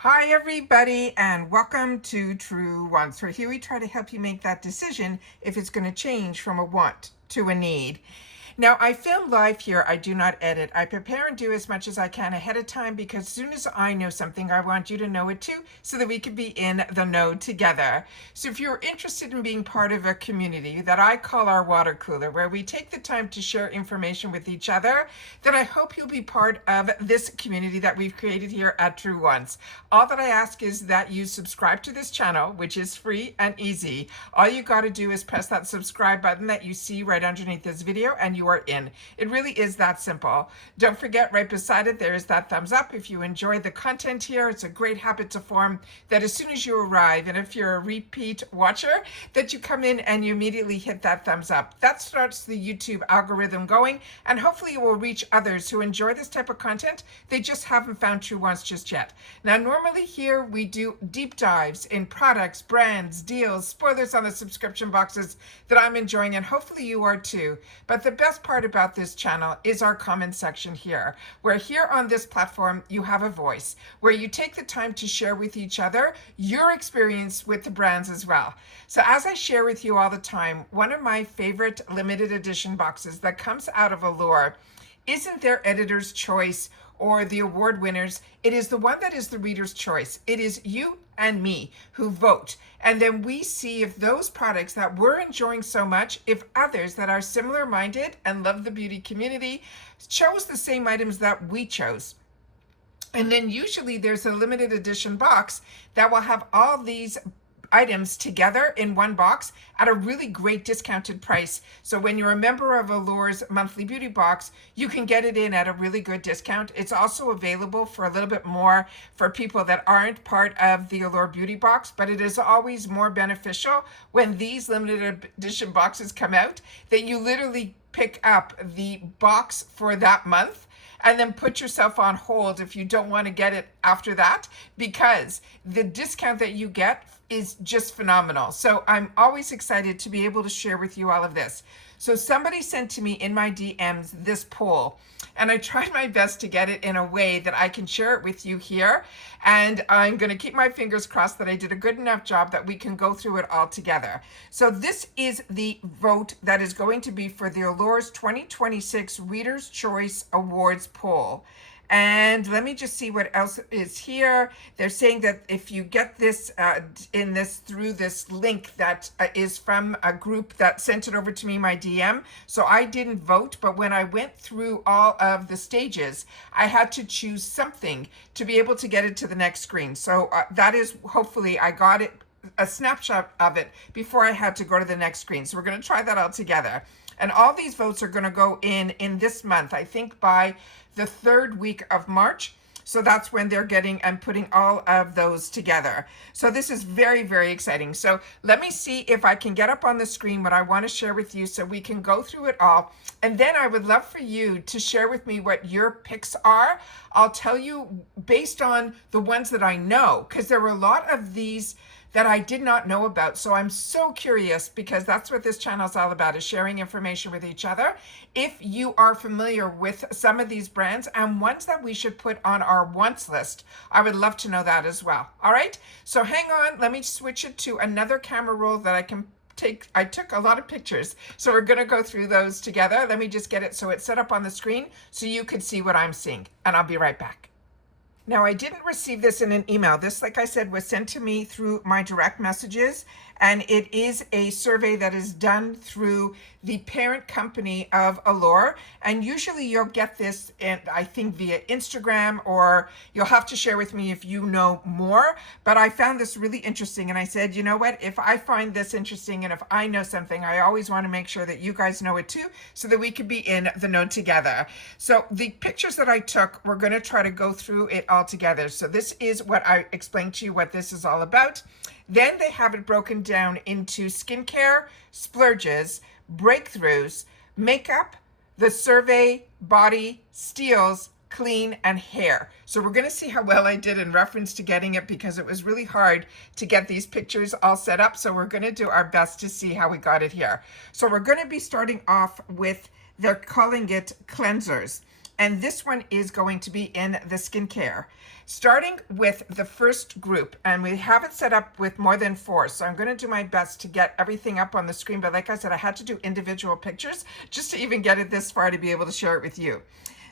Hi everybody and welcome to TrueWants, where here we try to help you make that decision if it's going to change from a want to a need. Now, I film live here. I do not edit. I prepare and do as much as I can ahead of time because as soon as I know something, I want you to know it too so that we can be in the know together. So if you're interested in being part of a community that I call our water cooler, where we take the time to share information with each other, then I hope you'll be part of this community that we've created here at TrueWants. All that I ask is that you subscribe to this channel, which is free and easy. All you got to do is press that subscribe button that you see right underneath this video and you are in. It really is that simple. Don't forget, right beside it, there is that thumbs up. If you enjoy the content here, it's a great habit to form that as soon as you arrive, and if you're a repeat watcher, that you come in and you immediately hit that thumbs up. That starts the YouTube algorithm going, and hopefully it will reach others who enjoy this type of content. They just haven't found TrueWants just yet. Now, normally here we do deep dives in products, brands, deals, spoilers on the subscription boxes that I'm enjoying, and hopefully you are too. But the best part about this channel is our comment section here, where here on this platform you have a voice, where you take the time to share with each other your experience with the brands as well. So as I share with you all the time, one of my favorite limited edition boxes that comes out of Allure isn't their editor's choice or the award winners. It is the one that is the reader's choice. It is you and me who vote. And then we see if those products that we're enjoying so much, if others that are similar minded and love the beauty community chose the same items that we chose. And then usually there's a limited edition box that will have all these items together in one box at a really great discounted price. So when you're a member of Allure's monthly beauty box, you can get it in at a really good discount. It's also available for a little bit more for people that aren't part of the Allure beauty box, but it is always more beneficial when these limited edition boxes come out that you literally pick up the box for that month and then put yourself on hold if you don't want to get it after that, because the discount that you get is just phenomenal. So I'm always excited to be able to share with you all of this. So somebody sent to me in my DMs this poll, and I tried my best to get it in a way that I can share it with you here. And I'm going to keep my fingers crossed that I did a good enough job that we can go through it all together. So this is the vote that is going to be for the Allure's 2026 Reader's Choice Awards poll. And let me just see what else is here. They're saying that if you get this through this link that is from a group that sent it over to me, my DM. So I didn't vote, but when I went through all of the stages, I had to choose something to be able to get it to the next screen. So that is, hopefully I got it, a snapshot of it before I had to go to the next screen. So we're going to try that all together. And all these votes are going to go in this month, I think by the third week of March. So that's when they're getting and putting all of those together. So this is very, very exciting. So let me see if I can get up on the screen what I want to share with you so we can go through it all. And then I would love for you to share with me what your picks are. I'll tell you based on the ones that I know, because there were a lot of these that I did not know about. So I'm so curious, because that's what this channel is all about, is sharing information with each other. If you are familiar with some of these brands and ones that we should put on our wants list, I would love to know that as well. All right, so hang on, let me switch it to another camera roll that I can take. I took a lot of pictures, so we're going to go through those together. Let me just get it so it's set up on the screen so you could see what I'm seeing, and I'll be right back. Now, I didn't receive this in an email. This, like I said, was sent to me through my direct messages, and it is a survey that is done through the parent company of Allure. And usually you'll get this, I think, via Instagram, or you'll have to share with me if you know more. But I found this really interesting, and I said, you know what? If I find this interesting and if I know something, I always want to make sure that you guys know it too, so that we could be in the know together. So the pictures that I took, we're going to try to go through it all together. So this is what I explained to you, what this is all about. Then they have it broken down into skincare, splurges, breakthroughs, makeup, the survey, body, steals, clean, and hair. So we're going to see how well I did in reference to getting it, because it was really hard to get these pictures all set up. So we're going to do our best to see how we got it here. So we're going to be starting off with, they're calling it cleansers. And this one is going to be in the skincare. Starting with the first group, and we have it set up with more than 4, so I'm going to do my best to get everything up on the screen, but like I said, I had to do individual pictures just to even get it this far to be able to share it with you.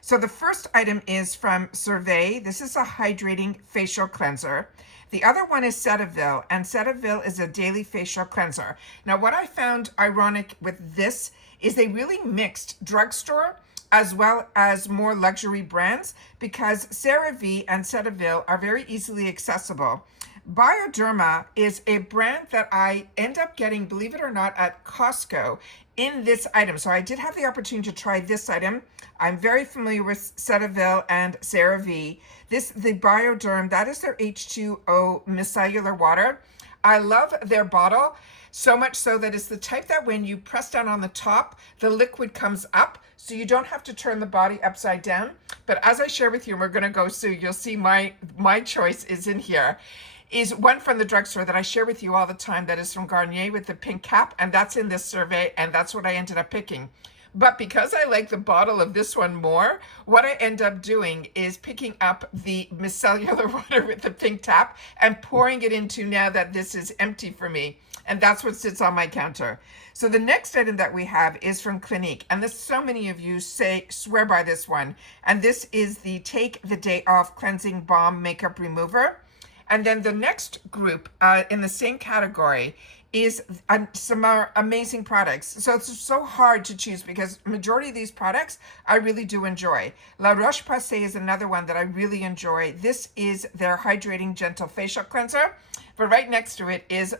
So the first item is from Survey. This is a hydrating facial cleanser. The other one is Cetaphil, and Cetaphil is a daily facial cleanser. Now, what I found ironic with this is they really mixed drugstore as well as more luxury brands, because CeraVe and Cetaphil are very easily accessible. Bioderma is a brand that I end up getting, believe it or not, at Costco in this item. So I did have the opportunity to try this item. I'm very familiar with Cetaphil and CeraVe. The Bioderm, that is their H2O micellar water. I love their bottle, so much so that it's the type that when you press down on the top, the liquid comes up, so you don't have to turn the body upside down. But as I share with you, and we're gonna go soon, you'll see my choice is in here, is one from the drugstore that I share with you all the time, that is from Garnier with the pink cap, and that's in this survey, and that's what I ended up picking. But because I like the bottle of this one more, what I end up doing is picking up the micellar water with the pink tap and pouring it into, now that this is empty for me. And that's what sits on my counter. So the next item that we have is from Clinique. And this, so many of you swear by this one. And this is the Take the Day Off Cleansing Balm Makeup Remover. And then the next group in the same category is some more amazing products. So it's so hard to choose because majority of these products I really do enjoy. La Roche-Posay is another one that I really enjoy. This is their Hydrating Gentle Facial Cleanser. But right next to it is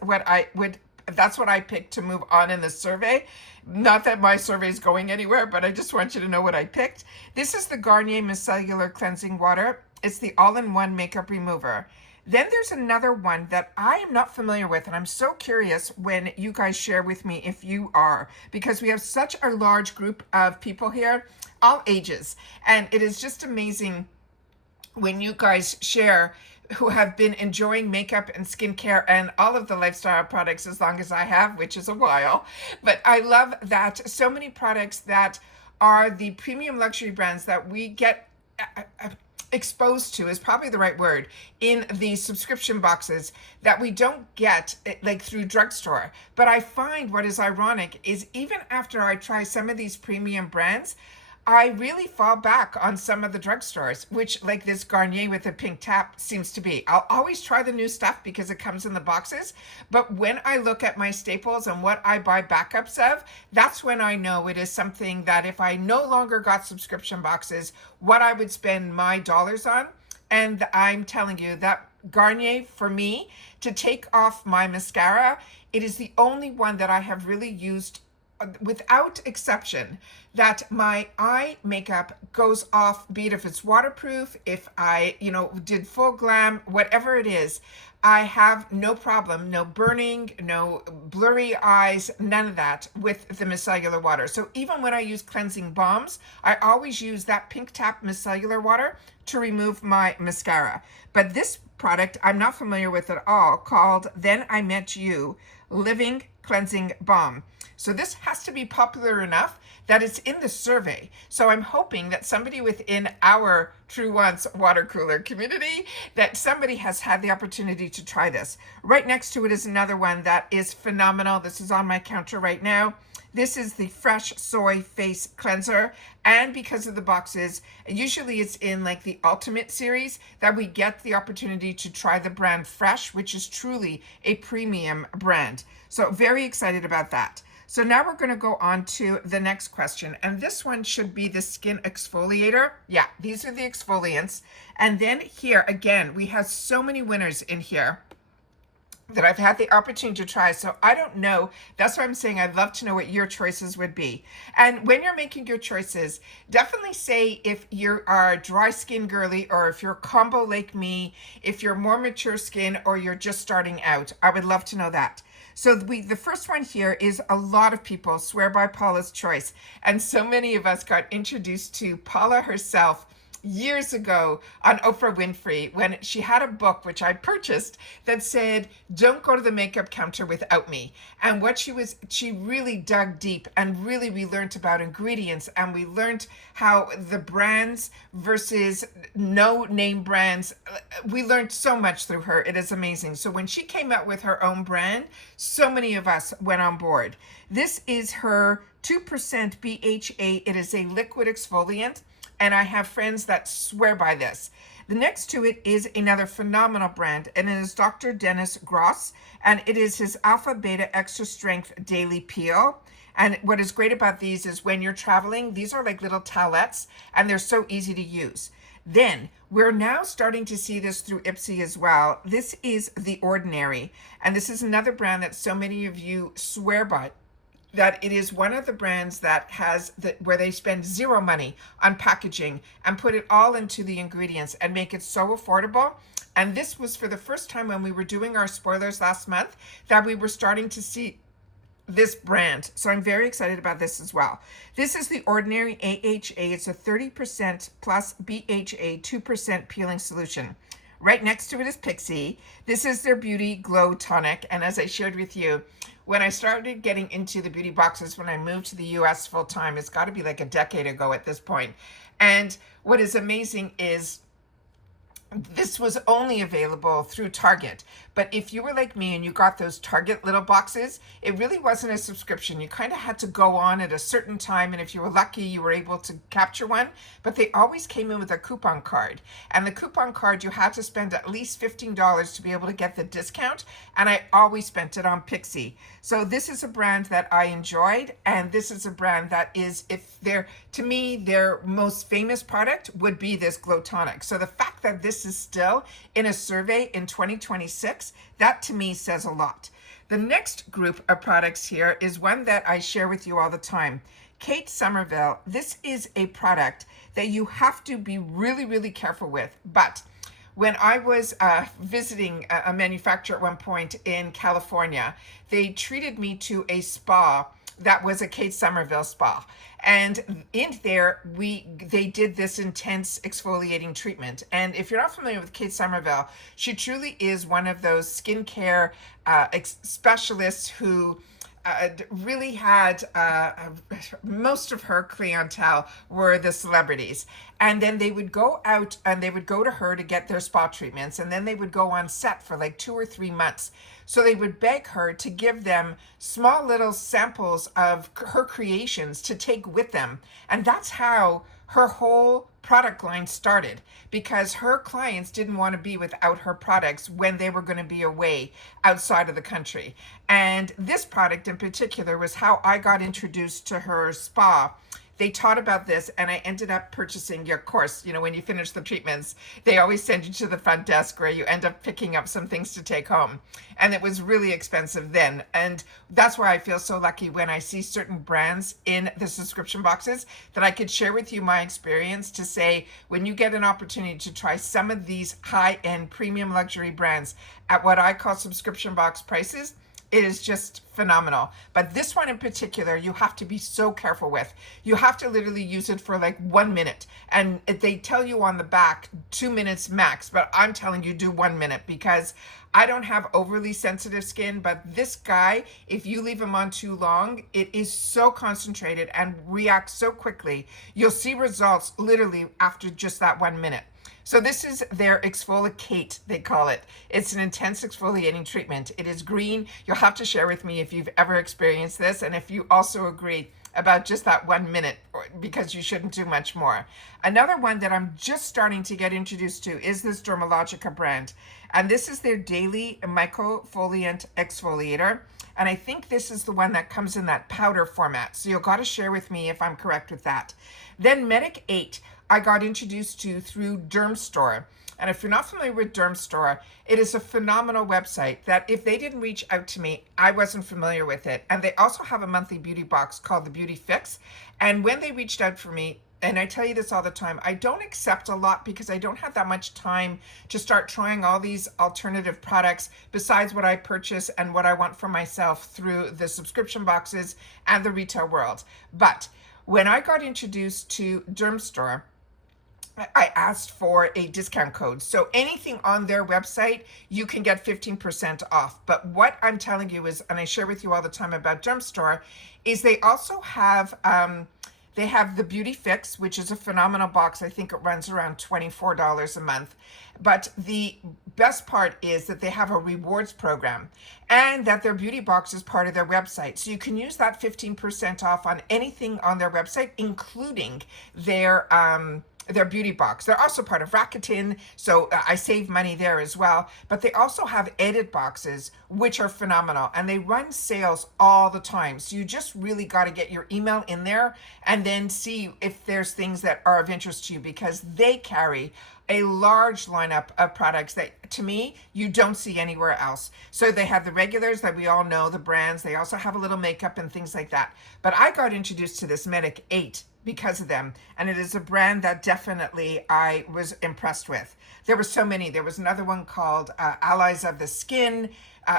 that's what I picked to move on in the survey. Not that my survey is going anywhere, but I just want you to know what I picked. This is the Garnier Micellar Cleansing Water. It's the all-in-one makeup remover. Then there's another one that I am not familiar with, and I'm so curious when you guys share with me if you are, because we have such a large group of people here, all ages, and it is just amazing when you guys share, who have been enjoying makeup and skincare and all of the lifestyle products as long as I have, which is a while. But I love that so many products that are the premium luxury brands that we get exposed to, is probably the right word, in the subscription boxes that we don't get like through drugstore. But I find what is ironic is even after I try some of these premium brands, I really fall back on some of the drugstores, which, like this Garnier with a pink tap seems to be. I'll always try the new stuff because it comes in the boxes. But when I look at my staples and what I buy backups of, that's when I know it is something that if I no longer got subscription boxes, what I would spend my dollars on. And I'm telling you that Garnier, for me, to take off my mascara, it is the only one that I have really used without exception, that my eye makeup goes off, be it if it's waterproof, if I, did full glam, whatever it is, I have no problem, no burning, no blurry eyes, none of that with the micellar water. So even when I use cleansing balms, I always use that pink tap micellar water to remove my mascara. But this product I'm not familiar with at all, called Then I Met You Living Cleansing Balm. So this has to be popular enough that it's in the survey. So I'm hoping that somebody within our TrueWants water cooler community, that somebody has had the opportunity to try this. Right next to it is another one that is phenomenal. This is on my counter right now. This is the Fresh Soy Face Cleanser. And because of the boxes, usually it's in like the Ultimate series that we get the opportunity to try the brand Fresh, which is truly a premium brand. So very excited about that. So now we're going to go on to the next question. And this one should be the skin exfoliator. Yeah, these are the exfoliants. And then here, again, we have so many winners in here that I've had the opportunity to try. So I don't know. That's why I'm saying I'd love to know what your choices would be. And when you're making your choices, definitely say if you are dry skin girly, or if you're combo like me, if you're more mature skin, or you're just starting out. I would love to know that. So the first one here is a lot of people swear by Paula's Choice. And so many of us got introduced to Paula herself years ago on Oprah Winfrey when she had a book, which I purchased, that said, "Don't go to the makeup counter without me." And what she really dug deep, and really we learned about ingredients, and we learned how the brands versus no name brands, we learned so much through her. It is amazing. So when she came out with her own brand, so many of us went on board. This is her 2% BHA. It is a liquid exfoliant, and I have friends that swear by this. The next to it is another phenomenal brand, and it is Dr. Dennis Gross, and it is his Alpha Beta Extra Strength Daily Peel. And what is great about these is when you're traveling, these are like little towelettes, and they're so easy to use. Then we're now starting to see this through Ipsy as well. This is The Ordinary, and this is another brand that so many of you swear by, that it is one of the brands that has where they spend zero money on packaging and put it all into the ingredients and make it so affordable. And this was for the first time when we were doing our spoilers last month that we were starting to see this brand. So I'm very excited about this as well. This is The Ordinary AHA. It's a 30% plus BHA 2% peeling solution. Right next to it is Pixie. This is their Beauty Glow Tonic. And as I shared with you, when I started getting into the beauty boxes, when I moved to the US full time, it's got to be like a decade ago at this point. And what is amazing is this was only available through Target. But if you were like me and you got those Target little boxes, it really wasn't a subscription. You kind of had to go on at a certain time, and if you were lucky, you were able to capture one. But they always came in with a coupon card. And the coupon card, you had to spend at least $15 to be able to get the discount. And I always spent it on Pixie. So this is a brand that I enjoyed, and this is a brand that is, if they're, to me, their most famous product would be this Glow Tonic. So the fact that this is still in a survey in 2026, that to me says a lot. The next group of products here is one that I share with you all the time. Kate Somerville. This is a product that you have to be really, really careful with. But when I was visiting a manufacturer at one point in California, they treated me to a spa that was a Kate Somerville spa. And in there, they did this intense exfoliating treatment. And if you're not familiar with Kate Somerville, she truly is one of those skincare specialists who really had most of her clientele were the celebrities. And then they would go out and they would go to her to get their spa treatments. And then they would go on set for like 2 or 3 months. So they would beg her to give them small little samples of her creations to take with them. And that's how her whole product line started, because her clients didn't want to be without her products when they were going to be away outside of the country. And this product in particular was how I got introduced to her spa. They taught about this, and I ended up purchasing your course. You know, when you finish the treatments, they always send you to the front desk where you end up picking up some things to take home. And it was really expensive then. And that's why I feel so lucky when I see certain brands in the subscription boxes that I could share with you my experience to say, when you get an opportunity to try some of these high-end premium luxury brands at what I call subscription box prices, it is just phenomenal. But this one in particular, you have to be so careful with. You have to literally use it for like 1 minute. And they tell you on the back 2 minutes max, but I'm telling you do 1 minute, because I don't have overly sensitive skin, but this guy, if you leave him on too long, it is so concentrated and reacts so quickly. You'll see results literally after just that 1 minute. So this is their Exfoliate, they call it. It's an intense exfoliating treatment. It is green. You'll have to share with me if you've ever experienced this, and if you also agree about just that 1 minute, because you shouldn't do much more. Another one that I'm just starting to get introduced to is this Dermalogica brand. And this is their daily microfoliant exfoliator. And I think this is the one that comes in that powder format. So you'll got to share with me if I'm correct with that. Then Medic 8. I got introduced to through Dermstore. And if you're not familiar with Dermstore, it is a phenomenal website that if they didn't reach out to me, I wasn't familiar with it. And they also have a monthly beauty box called the Beauty Fix. And when they reached out for me, and I tell you this all the time, I don't accept a lot because I don't have that much time to start trying all these alternative products besides what I purchase and what I want for myself through the subscription boxes and the retail world. But when I got introduced to Dermstore, I asked for a discount code. So anything on their website, you can get 15% off. But what I'm telling you is, and I share with you all the time about Jump Store, is they also have they have the Beauty Fix, which is a phenomenal box. I think it runs around $24 a month. But the best part is that they have a rewards program and that their beauty box is part of their website. So you can use that 15% off on anything on their website, including their beauty box. They're also part of Rakuten, so I save money there as well. But they also have edit boxes, which are phenomenal, and they run sales all the time. So you just really got to get your email in there and then see if there's things that are of interest to you, because they carry a large lineup of products that, to me, you don't see anywhere else. So they have the regulars that we all know, the brands. They also have a little makeup and things like that. But I got introduced to this Medic 8 because of them, and it is a brand that definitely I was impressed with. There were so many. There was another one called Allies of the Skin.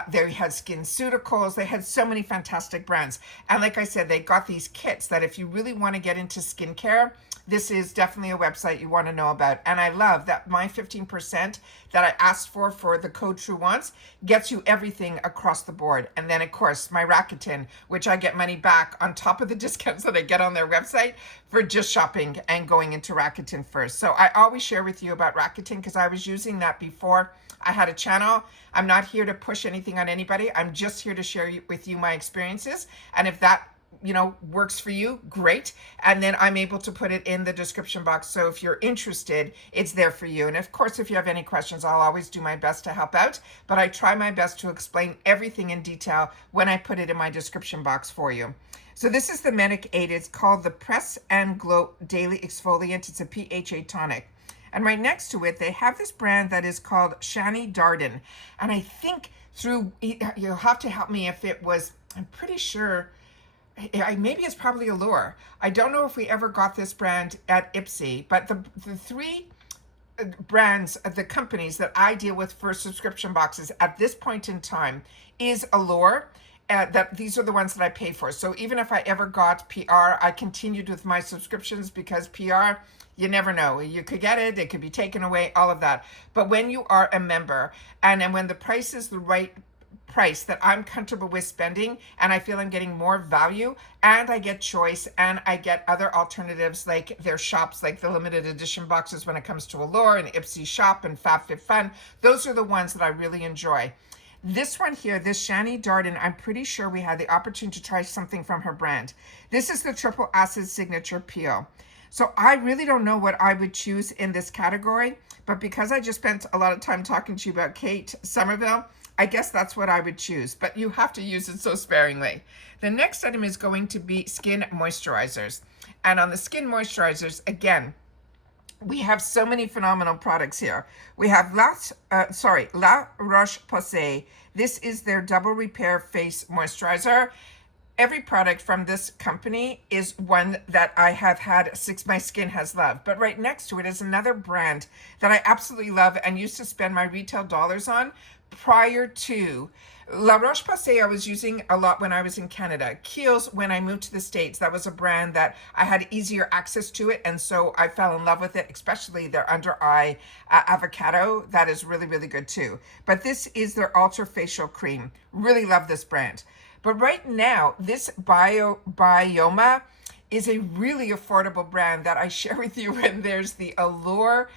They had SkinCeuticals. They had so many fantastic brands. And like I said, they got these kits that if you really want to get into skincare, this is definitely a website you want to know about. And I love that my 15% that I asked for the code TrueWants gets you everything across the board. And then, of course, my Rakuten, which I get money back on top of the discounts that I get on their website for just shopping and going into Rakuten first. So I always share with you about Rakuten because I was using that before I had a channel. I'm not here to push anything on anybody. I'm just here to share with you my experiences. And if that works for you, great. And then I'm able to put it in the description box. So if you're interested, it's there for you. And of course, if you have any questions, I'll always do my best to help out. But I try my best to explain everything in detail when I put it in my description box for you. So this is the Medic 8. It's called the Press and Glow Daily Exfoliant. It's a PHA tonic. And right next to it, they have this brand that is called Shani Darden. And I think you'll have to help me if it was, I'm pretty sure, maybe it's probably Allure. I don't know if we ever got this brand at Ipsy, but the three brands, the companies that I deal with for subscription boxes at this point in time is Allure. That these are the ones that I pay for. So even if I ever got PR, I continued with my subscriptions because PR, you never know. You could get it, it could be taken away, all of that. But when you are a member and when the price is the right price that I'm comfortable with spending and I feel I'm getting more value and I get choice and I get other alternatives like their shops, like the limited edition boxes when it comes to Allure and Ipsy Shop and FabFitFun, those are the ones that I really enjoy. This one here, this Shani Darden, I'm pretty sure we had the opportunity to try something from her brand. This is the Triple Acid Signature Peel. So I really don't know what I would choose in this category, but because I just spent a lot of time talking to you about Kate Somerville, I guess that's what I would choose, but you have to use it so sparingly. The next item is going to be skin moisturizers. And on the skin moisturizers, again, we have so many phenomenal products here. We have La Roche-Posay. This is their Double Repair Face Moisturizer. Every product from this company is one that I have had my skin has loved. But right next to it is another brand that I absolutely love and used to spend my retail dollars on prior to. La Roche-Posay I was using a lot when I was in Canada. Kiehl's when I moved to the States, that was a brand that I had easier access to it, and so I fell in love with it, especially their under eye avocado. That is really, really good too. But this is their Ultra Facial Cream. Really love this brand. But right now, this Bioma is a really affordable brand that I share with you when there's the Allure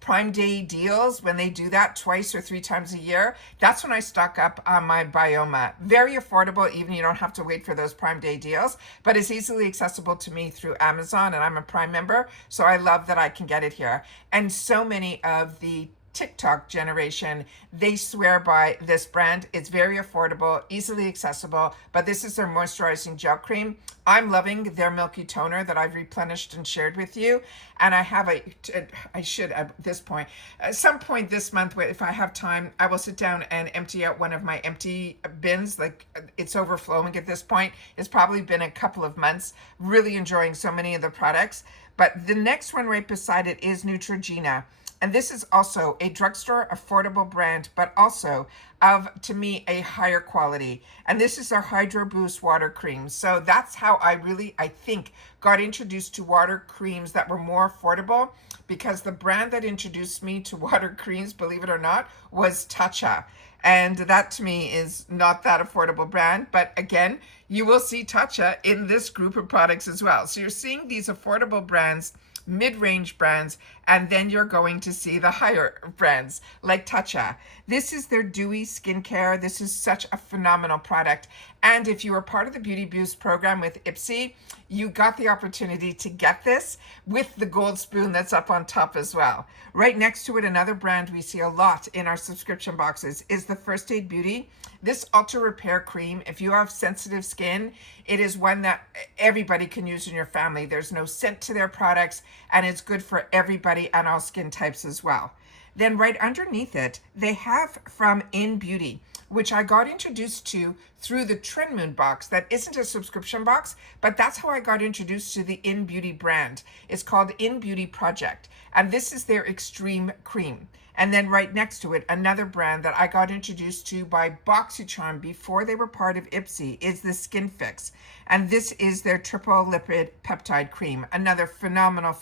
Prime Day deals, when they do that twice or 3 times a year. That's when I stock up on my Bioma. Very affordable, even you don't have to wait for those Prime Day deals, but it's easily accessible to me through Amazon, and I'm a Prime member, so I love that I can get it here. And so many of the TikTok generation, they swear by this brand. It's very affordable, easily accessible, but this is their moisturizing gel cream. I'm loving their milky toner that I've replenished and shared with you. And I have I should at this point, at some point this month, if I have time, I will sit down and empty out one of my empty bins. Like, it's overflowing at this point. It's probably been a couple of months. Really enjoying so many of the products. But the next one right beside it is Neutrogena. And this is also a drugstore affordable brand, but also of, to me, a higher quality. And this is our Hydro Boost water cream. So that's how I think, got introduced to water creams that were more affordable, because the brand that introduced me to water creams, believe it or not, was Tatcha. And that to me is not that affordable brand. But again, you will see Tatcha in this group of products as well. So you're seeing these affordable brands, mid-range brands, and then you're going to see the higher brands like Tatcha. This is their dewy skincare. This is such a phenomenal product. And if you were part of the Beauty Boost program with Ipsy, you got the opportunity to get this with the gold spoon that's up on top as well. Right next to it, another brand we see a lot in our subscription boxes is the First Aid Beauty. This Ultra Repair Cream, if you have sensitive skin, it is one that everybody can use in your family. There's no scent to their products, and it's good for everybody and all skin types as well. Then right underneath it, they have from In Beauty, which I got introduced to through the Trend Moon box. That isn't a subscription box, but that's how I got introduced to the In Beauty brand. It's called In Beauty Project, and this is their Extreme Cream. And then right next to it, another brand that I got introduced to by BoxyCharm before they were part of Ipsy is the Skin Fix. And this is their Triple Lipid Peptide Cream, another phenomenal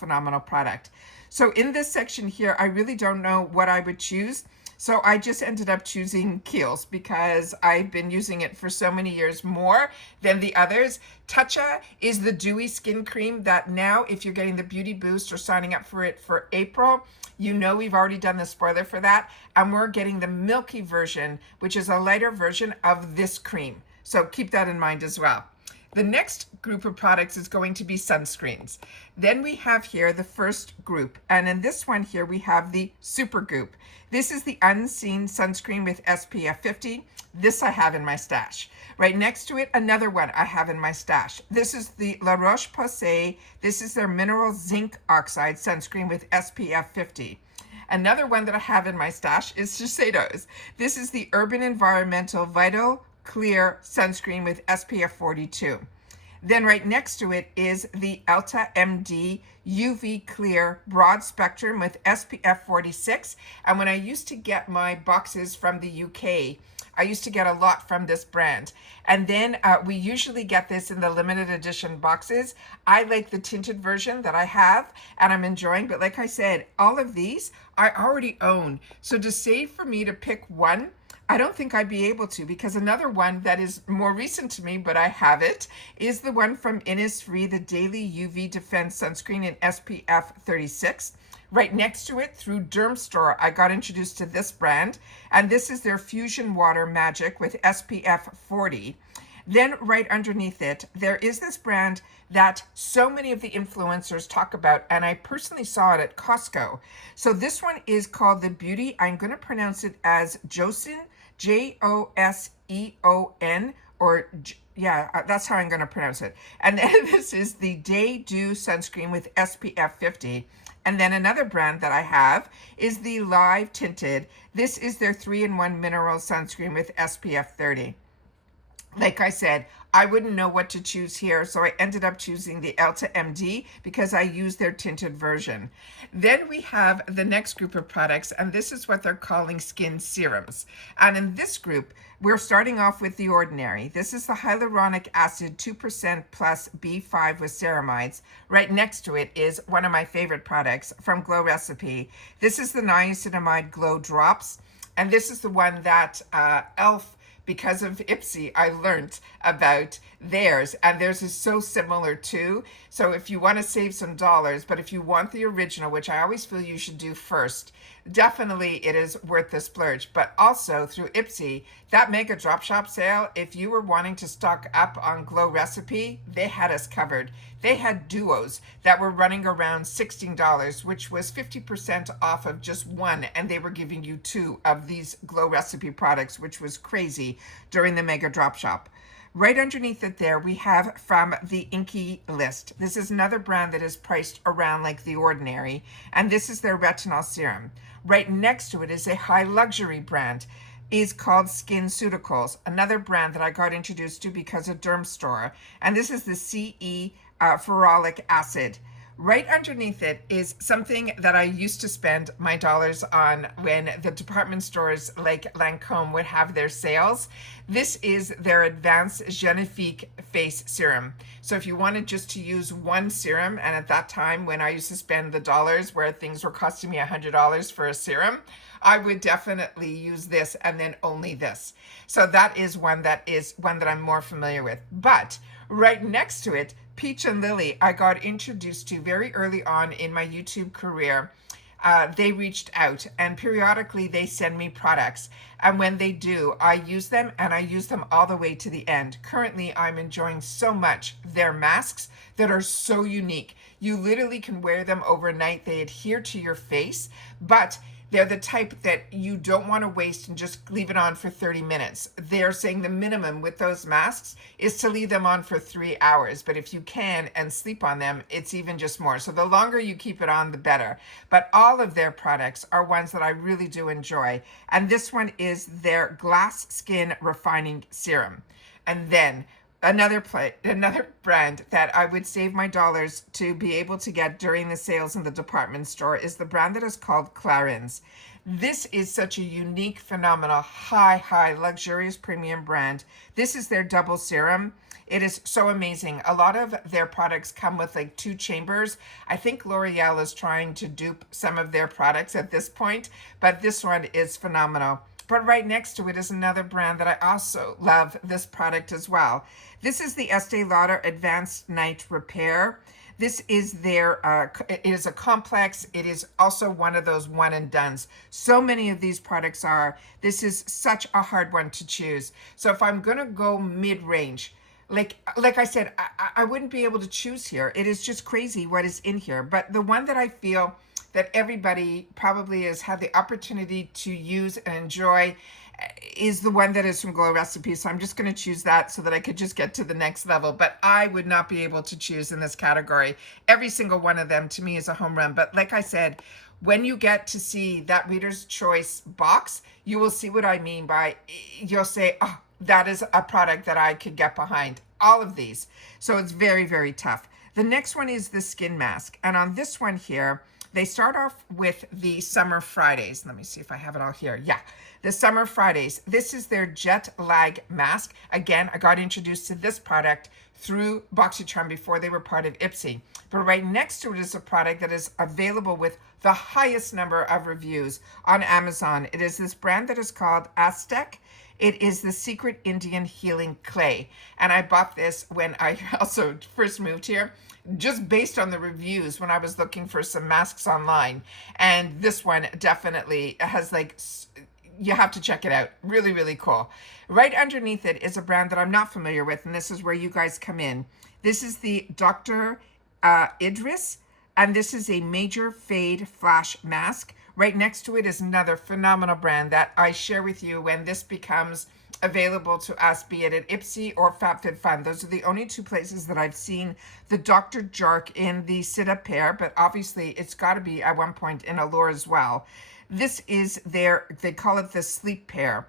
product. So in this section here, I really don't know what I would choose. So I just ended up choosing Kiehl's because I've been using it for so many years more than the others. Tatcha is the dewy skin cream that now, if you're getting the Beauty Boost or signing up for it for April, you know we've already done the spoiler for that. And we're getting the milky version, which is a lighter version of this cream. So keep that in mind as well. The next group of products is going to be sunscreens. Then we have here the first group. And in this one here, we have the Super Goop. This is the Unseen Sunscreen with SPF 50. This I have in my stash. Right next to it, another one I have in my stash. This is the La Roche-Posay. This is their Mineral Zinc Oxide Sunscreen with SPF 50. Another one that I have in my stash is Shiseido's. This is the Urban Environmental Vital Clear Sunscreen with SPF 42. Then right next to it is the Elta MD UV Clear Broad Spectrum with SPF 46. And when I used to get my boxes from the UK, I used to get a lot from this brand. And then we usually get this in the limited edition boxes. I like the tinted version that I have and I'm enjoying. But like I said, all of these I already own. So to save for me to pick one, I don't think I'd be able to, because another one that is more recent to me, but I have it, is the one from Innisfree, the Daily UV Defense Sunscreen in SPF 36. Right next to it, through Dermstore, I got introduced to this brand, and this is their Fusion Water Magic with SPF 40. Then right underneath it, there is this brand that so many of the influencers talk about, and I personally saw it at Costco. So this one is called the Beauty, I'm going to pronounce it as Joseon, Joseon, or that's how I'm going to pronounce it. And then this is the Day Dew Sunscreen with SPF 50. And then another brand that I have is the Live Tinted. This is their 3-in-1 Mineral Sunscreen with SPF 30. Like I said, I wouldn't know what to choose here, so I ended up choosing the Elta MD because I use their tinted version. Then we have the next group of products, and this is what they're calling skin serums. And in this group, we're starting off with The Ordinary. This is the hyaluronic acid 2% plus B5 with ceramides. Right next to it is one of my favorite products from Glow Recipe. This is the niacinamide Glow Drops, and this is the one that e.l.f., because of Ipsy, I learned about theirs, and theirs is so similar too. So if you want to save some dollars, but if you want the original, which I always feel you should do first, definitely it is worth the splurge. But also through Ipsy, that mega drop shop sale, if you were wanting to stock up on Glow Recipe, they had us covered. They had duos that were running around $16, which was 50% off of just one, and they were giving you 2 of these Glow Recipe products, which was crazy during the mega drop shop. Right underneath it there, we have from the Inky List. This is another brand that is priced around like The Ordinary, and this is their retinol serum. Right next to it is a high luxury brand, is called SkinCeuticals, another brand that I got introduced to because of Dermstore, and this is the CE ferrolic acid. Right underneath it is something that I used to spend my dollars on when the department stores like Lancome would have their sales. This is their Advanced Genifique Face Serum. So if you wanted just to use one serum, and at that time when I used to spend the dollars where things were costing me $100 for a serum, I would definitely use this and then only this. So that is one that I'm more familiar with. But right next to it, Peach and Lily, I got introduced to very early on in my YouTube career. They reached out and periodically they send me products. And when they do, I use them and I use them all the way to the end. Currently, I'm enjoying so much their masks that are so unique. You literally can wear them overnight. They adhere to your face, but they're the type that you don't want to waste and just leave it on for 30 minutes. They're saying the minimum with those masks is to leave them on for 3 hours. But if you can and sleep on them, it's even just more. So the longer you keep it on, the better. But all of their products are ones that I really do enjoy. And this one is their Glass Skin Refining Serum. And then another brand that I would save my dollars to be able to get during the sales in the department store is the brand that is called Clarins. This is such a unique, phenomenal, high, luxurious premium brand. This is their double serum. It is so amazing. A lot of their products come with like 2 chambers. I think L'Oreal is trying to dupe some of their products at this point, but this one is phenomenal. But right next to it is another brand that I also love this product as well. This is the Estee Lauder Advanced Night Repair. This is it is a complex. It is also one of those one and dones. So many of these products are. This is such a hard one to choose. So if I'm gonna go mid-range, like I said, I wouldn't be able to choose here. It is just crazy what is in here. But the one that I feel that everybody probably has had the opportunity to use and enjoy is the one that is from Glow Recipes. So I'm just going to choose that so that I could just get to the next level. But I would not be able to choose in this category. Every single one of them to me is a home run. But like I said, when you get to see that Reader's Choice box, you will see what I mean by, you'll say, oh, that is a product that I could get behind. All of these. So it's very, very tough. The next one is the skin mask. And on this one here, they start off with the Summer Fridays. Let me see if I have it all here. Yeah, the Summer Fridays. This is their jet lag mask. Again, I got introduced to this product through BoxyCharm before they were part of Ipsy. But right next to it is a product that is available with the highest number of reviews on Amazon. It is this brand that is called Aztec. It is the Secret Indian Healing Clay. And I bought this when I also first moved here, just based on the reviews when I was looking for some masks online. And this one definitely has you have to check it out. Really, really cool. Right underneath it is a brand that I'm not familiar with, and this is where you guys come in. This is the Dr. Idris, and this is a Major Fade Flash Mask. Right next to it is another phenomenal brand that I share with you when this becomes available to us, be it at Ipsy or FabFitFun. Those are the only 2 places that I've seen the Dr. Jark in the sit-up pair, but obviously it's got to be at one point in Allure as well. This is they call it the sleep pair.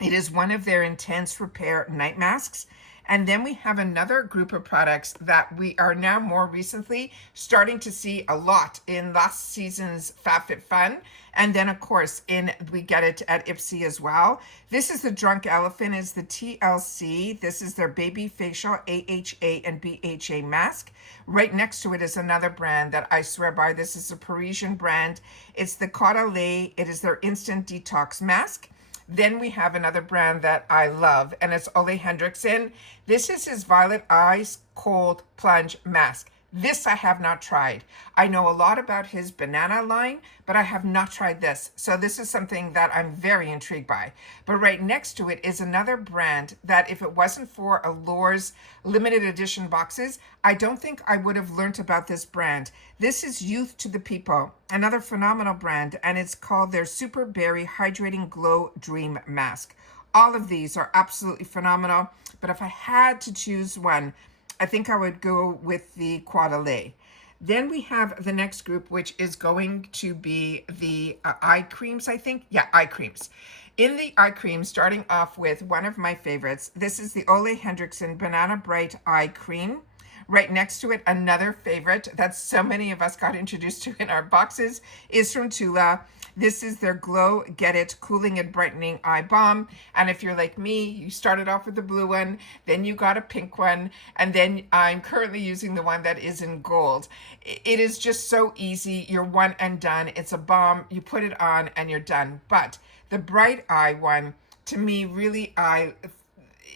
It is one of their intense repair night masks. And then we have another group of products that we are now more recently starting to see a lot in last season's FabFitFun. And then, of course, we get it at Ipsy as well. This is the Drunk Elephant, is the TLC. This is their Baby Facial AHA and BHA mask. Right next to it is another brand that I swear by. This is a Parisian brand. It's the Caudalie. It is their Instant Detox Mask. Then we have another brand that I love, and it's Ole Hendrickson. This is his Violet Eyes Cold Plunge Mask. This I have not tried. I know a lot about his banana line, but I have not tried this. So this is something that I'm very intrigued by. But right next to it is another brand that if it wasn't for Allure's limited edition boxes, I don't think I would have learned about this brand. This is Youth to the People, another phenomenal brand, and it's called their Super Berry Hydrating Glow Dream Mask. All of these are absolutely phenomenal, but if I had to choose one, I think I would go with the Caudalie. Then we have the next group, which is going to be the eye creams, I think. Yeah, eye creams. In the eye cream, starting off with one of my favorites, this is the Ole Hendrickson Banana Bright Eye Cream. Right next to it, another favorite that so many of us got introduced to in our boxes is from Tula. This is their Glow Get It Cooling and Brightening Eye Balm. And if you're like me, you started off with the blue one, then you got a pink one, and then I'm currently using the one that is in gold. It is just so easy. You're one and done. It's a balm. You put it on and you're done. But the Bright Eye one, to me, really,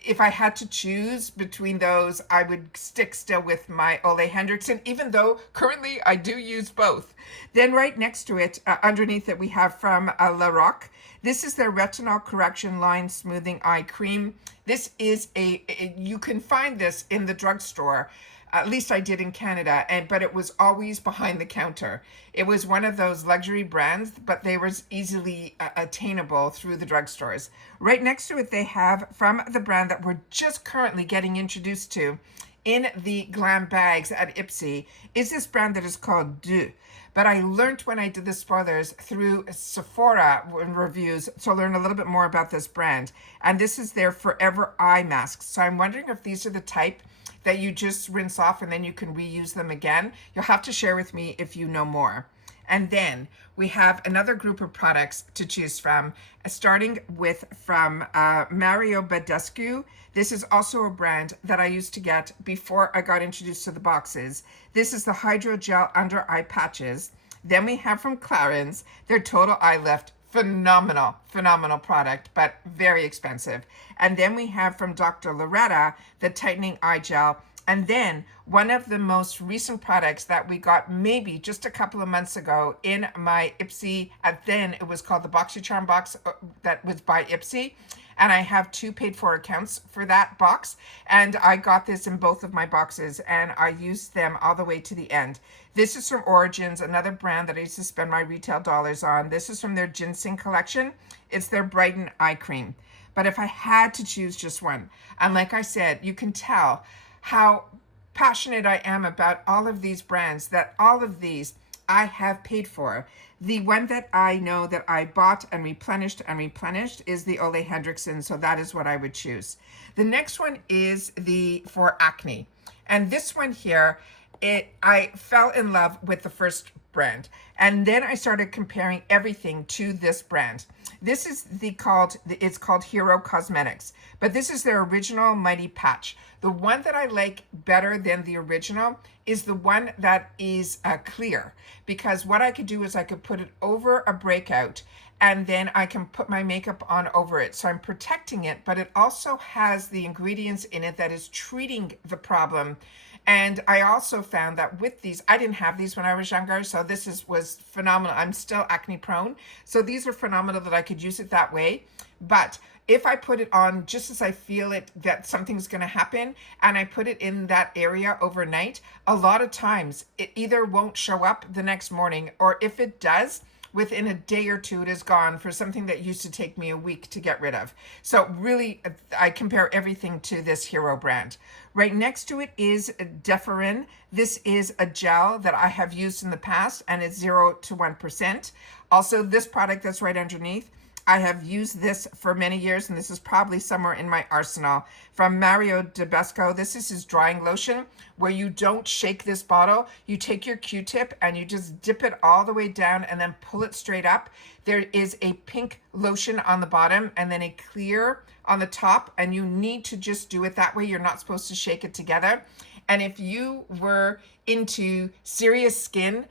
if I had to choose between those, I would stick still with my Ole Henriksen, even though currently I do use both. Then right next to it, underneath it, we have from La Roque. This is their Retinol Correction Line Smoothing Eye Cream. This is you can find this in the drugstore. At least I did in Canada, but it was always behind the counter. It was one of those luxury brands, but they were easily attainable through the drugstores. Right next to it, they have from the brand that we're just currently getting introduced to in the glam bags at Ipsy, is this brand that is called Deux. But I learned when I did the spoilers through Sephora reviews to learn a little bit more about this brand. And this is their Forever Eye Masks. So I'm wondering if these are the type that you just rinse off and then you can reuse them again. You'll have to share with me if you know more. And then we have another group of products to choose from, starting with from Mario Badescu. This is also a brand that I used to get before I got introduced to the boxes. This is the Hydrogel Under Eye Patches. Then we have from Clarins, their Total Eye Lift. Phenomenal product, but very expensive. And then we have from Dr. Loretta, the Tightening Eye Gel. And then one of the most recent products that we got maybe just a couple of months ago in my Ipsy, then it was called the BoxyCharm box that was by Ipsy. And I have 2 paid for accounts for that box. And I got this in both of my boxes and I used them all the way to the end. This is from Origins, another brand that I used to spend my retail dollars on. This is from their Ginseng collection. It's their Brighten Eye Cream. But if I had to choose just one, and like I said, you can tell how passionate I am about all of these brands, that all of these I have paid for. The one that I know that I bought and replenished is the Ole Henriksen, so that is what I would choose. The next one is for acne. And this one here, I fell in love with the first brand. And then I started comparing everything to this brand. This is it's called Hero Cosmetics, but this is their original Mighty Patch. The one that I like better than the original is the one that is clear, because what I could do is I could put it over a breakout and then I can put my makeup on over it. So I'm protecting it, but it also has the ingredients in it that is treating the problem. And I also found that with these, I didn't have these when I was younger, so this was phenomenal. I'm still acne prone, so these are phenomenal that I could use it that way. But if I put it on just as I feel it that something's going to happen and I put it in that area overnight, a lot of times it either won't show up the next morning, or if it does, within a day or two, it is gone for something that used to take me a week to get rid of. So really, I compare everything to this Hero brand. Right next to it is Deferin. This is a gel that I have used in the past, and it's 0 to 1%. Also, this product that's right underneath, I have used this for many years, and this is probably somewhere in my arsenal. From Mario Badescu, this is his drying lotion, where you don't shake this bottle. You take your Q-tip and you just dip it all the way down and then pull it straight up. There is a pink lotion on the bottom and then a clear on the top, and you need to just do it that way. You're not supposed to shake it together. And if you were into serious skin,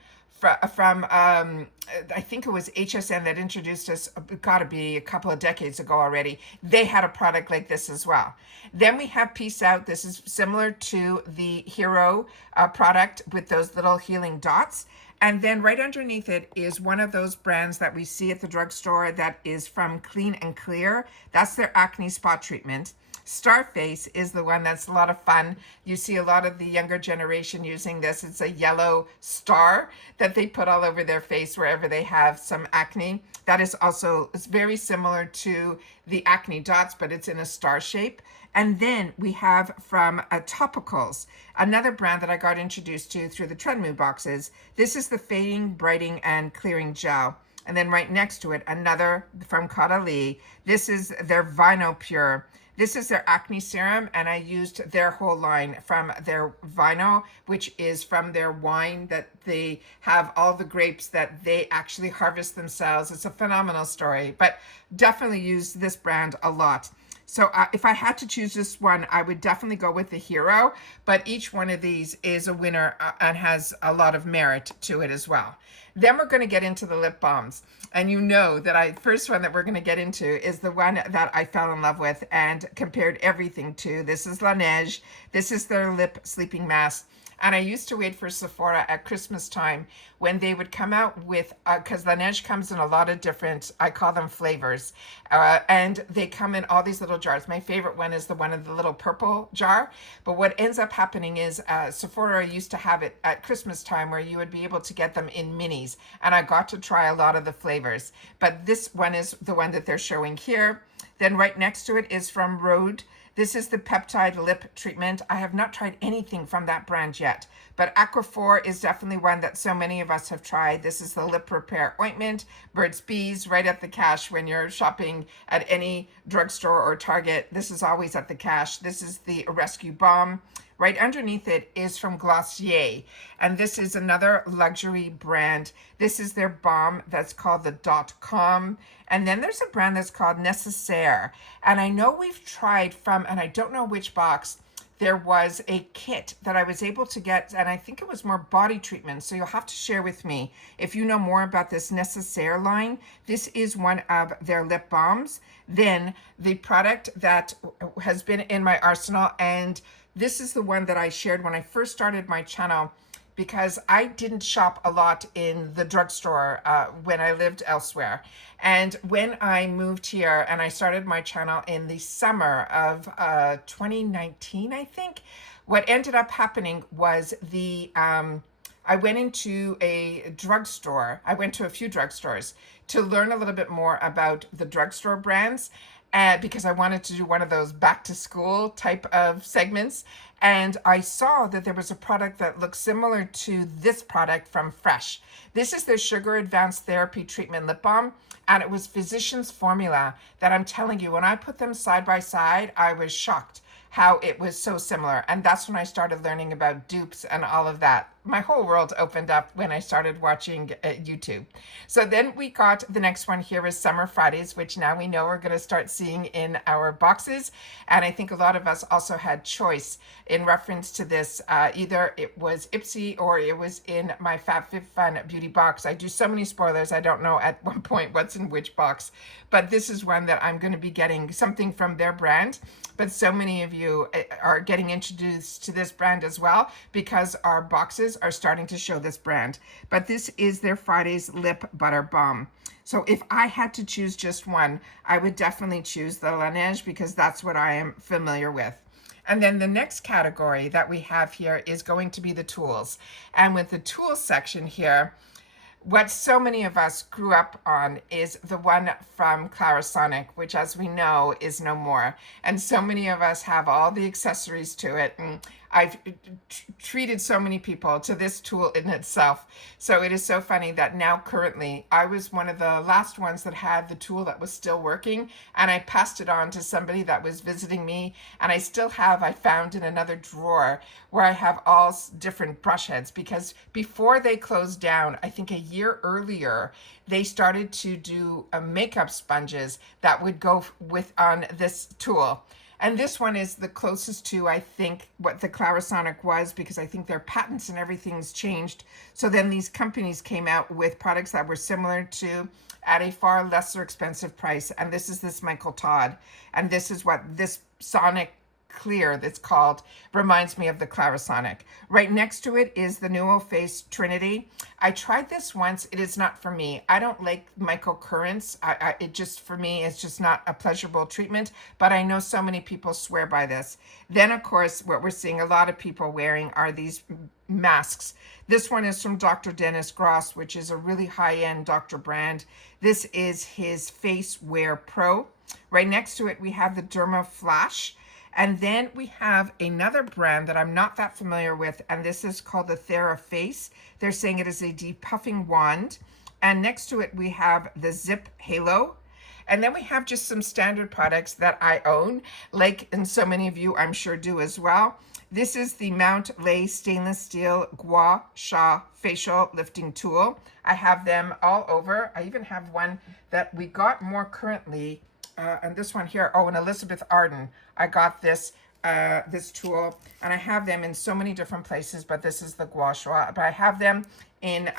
from I think it was HSN that introduced us, got to be a couple of decades ago already. They had a product like this as well. Then we have Peace Out. This is similar to the Hero product with those little healing dots. And then right underneath it is one of those brands that we see at the drugstore that is from Clean and Clear. That's their acne spot treatment. Starface is the one that's a lot of fun. You see a lot of the younger generation using this. It's a yellow star that they put all over their face wherever they have some acne. That is also, it's very similar to the acne dots, but it's in a star shape. And then we have from Topicals, another brand that I got introduced to through the Trenmu boxes. This is the Fading, Brightening, and Clearing Gel. And then right next to it, another from Caudalie. This is their Vino Pure. This is their acne serum, and I used their whole line from their vino, which is from their wine that they have all the grapes that they actually harvest themselves. It's a phenomenal story, but definitely use this brand a lot. So if I had to choose this one, I would definitely go with the Hero, but each one of these is a winner and has a lot of merit to it as well. Then we're going to get into the lip balms. And you know that first one that we're going to get into is the one that I fell in love with and compared everything to. This is Laneige. This is their lip sleeping mask. And I used to wait for Sephora at Christmas time when they would come out with, because Laneige comes in a lot of different, I call them flavors. And they come in all these little jars. My favorite one is the one in the little purple jar. But what ends up happening is Sephora used to have it at Christmas time where you would be able to get them in minis. And I got to try a lot of the flavors. But this one is the one that they're showing here. Then right next to it is from Rhode. This is the peptide lip treatment. I have not tried anything from that brand yet, but Aquaphor is definitely one that so many of us have tried. This is the lip repair ointment, Burt's Bees, right at the cash when you're shopping at any drugstore or Target. This is always at the cash. This is the Rescue Balm. Right underneath it is from Glossier, and this is another luxury brand. This is their balm that's called the .com, and then there's a brand that's called Necessaire. And I know we've tried from, and I don't know which box, there was a kit that I was able to get, and I think it was more body treatment. So you'll have to share with me if you know more about this Necessaire line. This is one of their lip balms. Then the product that has been in my arsenal, and this is the one that I shared when I first started my channel because I didn't shop a lot in the drugstore when I lived elsewhere. And when I moved here and I started my channel in the summer of 2019, I think, what ended up happening was I went into a drugstore. I went to a few drugstores to learn a little bit more about the drugstore brands. Because I wanted to do one of those back to school type of segments. And I saw that there was a product that looked similar to this product from Fresh. This is their Sugar Advanced Therapy Treatment Lip Balm. And it was Physicians Formula that I'm telling you, when I put them side by side, I was shocked how it was so similar. And that's when I started learning about dupes and all of that. My whole world opened up when I started watching YouTube. So then we got the next one here is Summer Fridays, which now we know we're going to start seeing in our boxes. And I think a lot of us also had choice in reference to this. Either it was Ipsy or it was in my FabFitFun beauty box. I do so many spoilers, I don't know at one point what's in which box. But this is one that I'm going to be getting something from their brand. But so many of you are getting introduced to this brand as well because our boxes are starting to show this brand. But this is their Friday's Lip Butter Balm. So if I had to choose just one, I would definitely choose the Laneige because that's what I am familiar with. And then the next category that we have here is going to be the tools. And with the tools section here, what so many of us grew up on is the one from Clarisonic, which as we know is no more. And so many of us have all the accessories to it. And I've treated so many people to this tool in itself. So it is so funny that now currently I was one of the last ones that had the tool that was still working, and I passed it on to somebody that was visiting me, and I still have, I found in another drawer where I have all different brush heads, because before they closed down, I think a year earlier, they started to do makeup sponges that would go with on this tool. And this one is the closest to, I think, what the Clarisonic was, because I think their patents and everything's changed. So then these companies came out with products that were similar to at a far lesser expensive price. And this is this Michael Todd. And this is what this Sonic Clear that's called reminds me of the Clarisonic. Right next to it is the Nuo Face Trinity. I tried this once. It is not for me. I don't like microcurrents. It just, for me, it's just not a pleasurable treatment, but I know so many people swear by this. Then, of course, what we're seeing a lot of people wearing are these masks. This one is from Dr. Dennis Gross, which is a really high-end doctor brand. This is his Face Wear Pro. Right next to it, we have the Derma Flash. And then we have another brand that I'm not that familiar with, and this is called the TheraFace. They're saying it is a depuffing wand. And next to it, we have the Zip Halo. And then we have just some standard products that I own, like, and so many of you I'm sure do as well. This is the Mount Lay Stainless Steel Gua Sha Facial Lifting Tool. I have them all over. I even have one that we got more currently, and this one here, oh, in Elizabeth Arden. I got this this tool, and I have them in so many different places, but this is the Gua Sha. But I have them in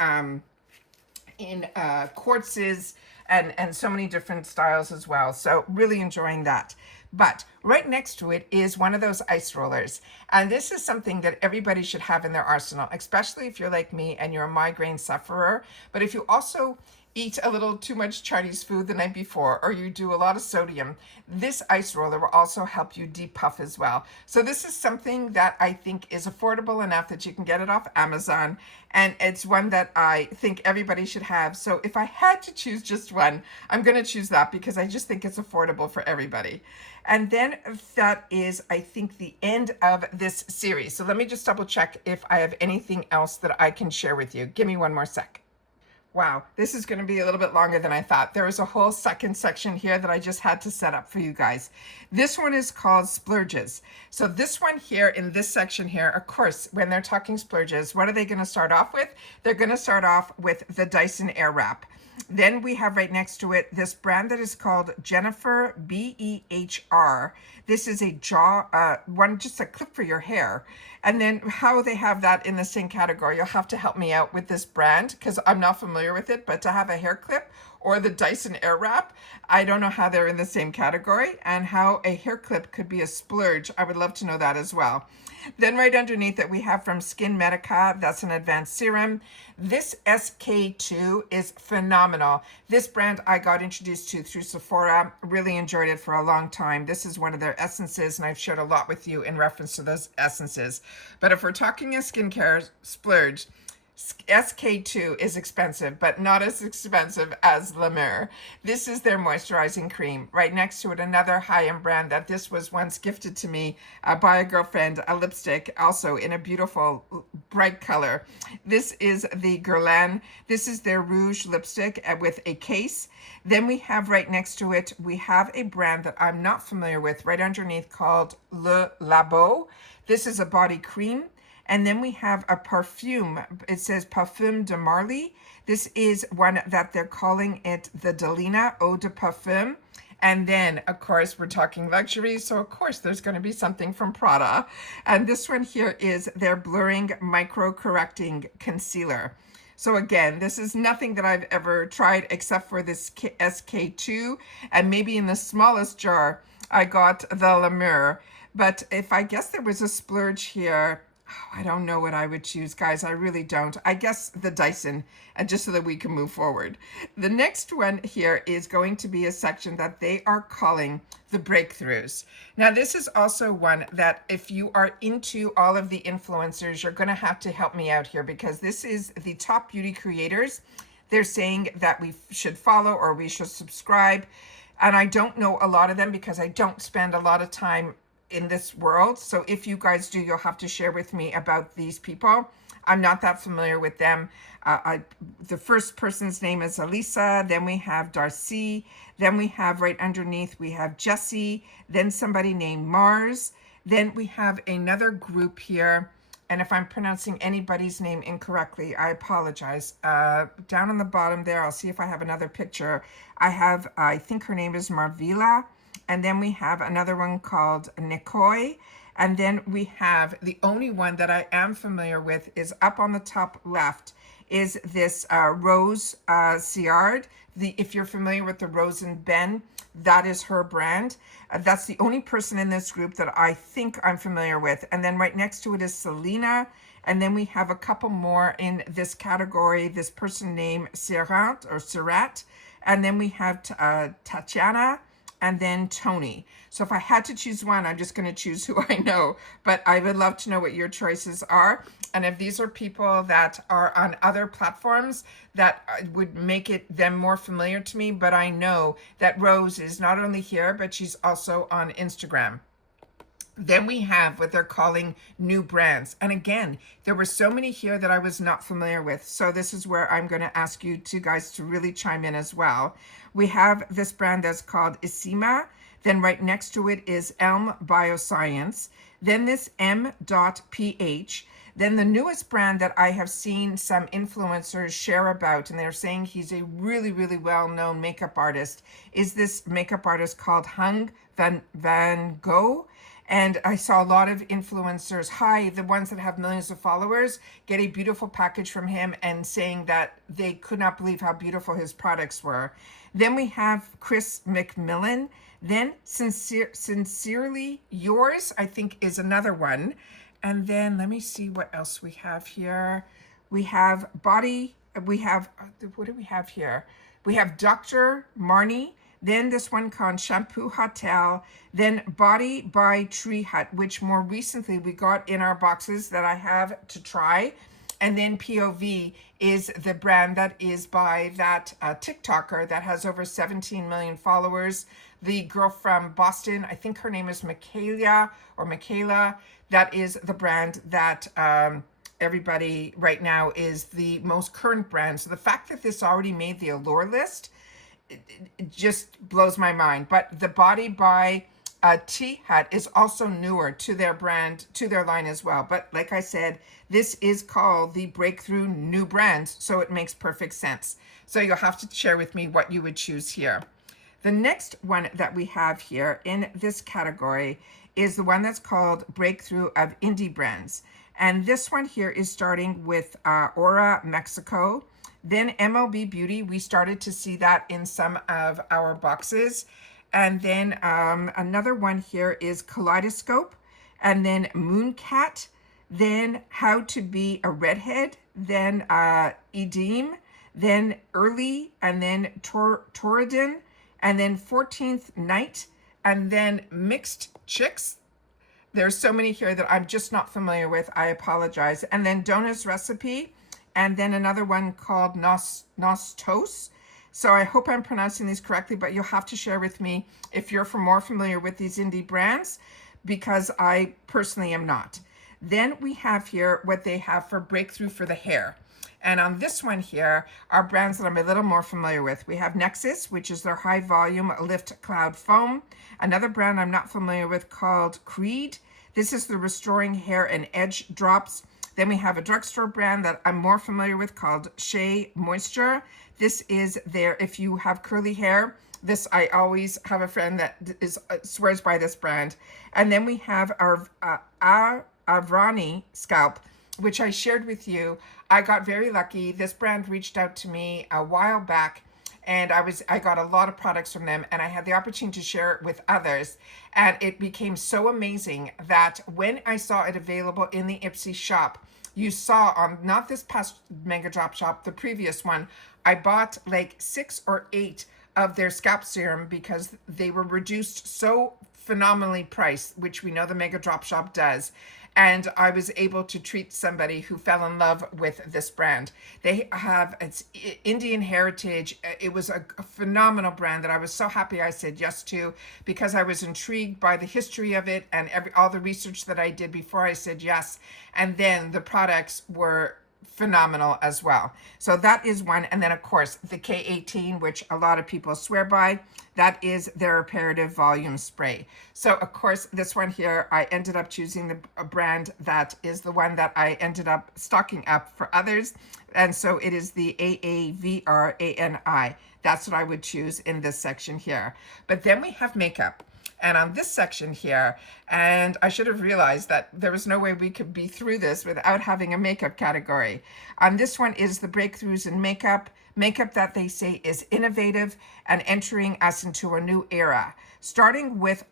quartzes and so many different styles as well. So really enjoying that. But right next to it is one of those ice rollers. And this is something that everybody should have in their arsenal, especially if you're like me and you're a migraine sufferer. But if you also eat a little too much Chinese food the night before, or you do a lot of sodium, this ice roller will also help you depuff as well. So this is something that I think is affordable enough that you can get it off Amazon, and it's one that I think everybody should have. So if I had to choose just one, I'm going to choose that because I just think it's affordable for everybody. And then that is, I think, the end of this series. So let me just double check if I have anything else that I can share with you. Give me one more sec. Wow, this is going to be a little bit longer than I thought. There was a whole second section here that I just had to set up for you guys. This one is called splurges. So this one here in this section here, of course, when they're talking splurges, what are they going to start off with? They're going to start off with the Dyson Airwrap. Then we have right next to it this brand that is called Jennifer BEHR. This is a one, just a clip for your hair. And then how they have that in the same category, you'll have to help me out with this brand because I'm not familiar with it, but to have a hair clip or the Dyson Airwrap, I don't know how they're in the same category, and how a hair clip could be a splurge. I would love to know that as well. Then right underneath it, we have from Skin Medica, that's an advanced serum. This SK2 is phenomenal. This brand I got introduced to through Sephora, really enjoyed it for a long time. This is one of their essences, and I've shared a lot with you in reference to those essences. But if we're talking a skincare splurge, SK2 is expensive, but not as expensive as La Mer. This is their moisturizing cream. Right next to it, another high-end brand that this was once gifted to me by a girlfriend, a lipstick, also in a beautiful bright color. This is the Guerlain. This is their Rouge lipstick with a case. Then we have right next to it, we have a brand that I'm not familiar with right underneath called Le Labo. This is a body cream. And then we have a perfume. It says Parfum de Marly. This is one that they're calling it the Delina Eau de Parfum. And then, of course, we're talking luxury. So, of course, there's going to be something from Prada. And this one here is their Blurring Micro Correcting Concealer. So again, this is nothing that I've ever tried except for this SK2. And maybe in the smallest jar, I got the La Mer. But if I guess there was a splurge here, I don't know what I would choose, guys. I really don't. I guess the Dyson, and just so that we can move forward. The next one here is going to be a section that they are calling the breakthroughs. Now, this is also one that if you are into all of the influencers, you're going to have to help me out here because this is the top beauty creators. They're saying that we should follow or we should subscribe. And I don't know a lot of them because I don't spend a lot of time in this world. So if you guys do, you'll have to share with me about these people. I'm not that familiar with them. The first person's name is Elisa. Then we have Darcy. Then we have right underneath, we have Jessie. Then somebody named Mars. Then we have another group here. And if I'm pronouncing anybody's name incorrectly, I apologize. Down on the bottom there, I'll see if I have another picture. I think her name is Marvila. And then we have another one called Nikoi. And then we have the only one that I am familiar with is up on the top left is this Rose Ciard. If you're familiar with the Rose and Ben, that is her brand. That's the only person in this group that I think I'm familiar with. And then right next to it is Selena. And then we have a couple more in this category. This person named Sirat. And then we have Tatiana. And then Tony. So if I had to choose one, I'm just going to choose who I know. But I would love to know what your choices are. And if these are people that are on other platforms that would make it them more familiar to me. But I know that Rose is not only here, but she's also on Instagram. Then we have what they're calling new brands. And again, there were so many here that I was not familiar with. So this is where I'm going to ask you two guys to really chime in as well. We have this brand that's called Isima. Then right next to it is Elm Bioscience. Then this M.ph. Then the newest brand that I have seen some influencers share about, and they're saying he's a really, really well-known makeup artist, is this makeup artist called Hung Van Gogh. And I saw a lot of influencers, the ones that have millions of followers, get a beautiful package from him and saying that they could not believe how beautiful his products were. Then we have Chris McMillan. Then Sincerely Yours, I think, is another one. And then let me see what else we have here. We have what do we have here? We have Dr. Marnie. Then this one called Shampoo Hotel. Then Body by Tree Hut, which more recently we got in our boxes that I have to try. And then POV is the brand that is by that TikToker that has over 17 million followers. The girl from Boston, I think her name is Michaela. That is the brand that everybody right now is the most current brand. So the fact that this already made the Allure list, it just blows my mind. But the Body by Tea Hut is also newer to their brand, to their line as well. But like I said, this is called the Breakthrough New Brands, so it makes perfect sense. So you'll have to share with me what you would choose here. The next one that we have here in this category is the one that's called Breakthrough of Indie Brands. And this one here is starting with Aura Mexico. Then MLB Beauty, we started to see that in some of our boxes. And then another one here is Kaleidoscope. And then Mooncat. Then How to Be a Redhead. Then Edeme. Then Early. And then Torridon. And then 14th Night. And then Mixed Chicks. There's so many here that I'm just not familiar with. I apologize. And then Donna's Recipe. And then another one called Nostos. So I hope I'm pronouncing these correctly, but you'll have to share with me if you're more familiar with these indie brands, because I personally am not. Then we have here what they have for Breakthrough for the Hair. And on this one here are brands that I'm a little more familiar with. We have Nexus, which is their high volume lift cloud foam. Another brand I'm not familiar with called Creed. This is the Restoring Hair and Edge Drops. Then we have a drugstore brand that I'm more familiar with called Shea Moisture. This is their, if you have curly hair, this, I always have a friend that swears by this brand. And then we have our Avrani Scalp, which I shared with you. I got very lucky. This brand reached out to me a while back, and I got a lot of products from them, and I had the opportunity to share it with others. And it became so amazing that when I saw it available in the Ipsy shop, you saw on not this past Mega Drop shop, the previous one, I bought like 6 or 8 of their scalp serum because they were reduced so phenomenally priced, which we know the Mega Drop shop does. And I was able to treat somebody who fell in love with this brand. They have, it's Indian heritage. It was a phenomenal brand that I was so happy I said yes to, because I was intrigued by the history of it and all the research that I did before I said yes. And then the products were phenomenal as well. So that is one. And then of course the K18, which a lot of people swear by, that is their reparative volume spray. So of course this one here, I ended up choosing a brand that is the one that I ended up stocking up for others. And so it is the AAVRANI. That's what I would choose in this section here. But then we have makeup. And on this section here, and I should have realized that there was no way we could be through this without having a makeup category. On this one is the breakthroughs in makeup that they say is innovative and entering us into a new era. Starting with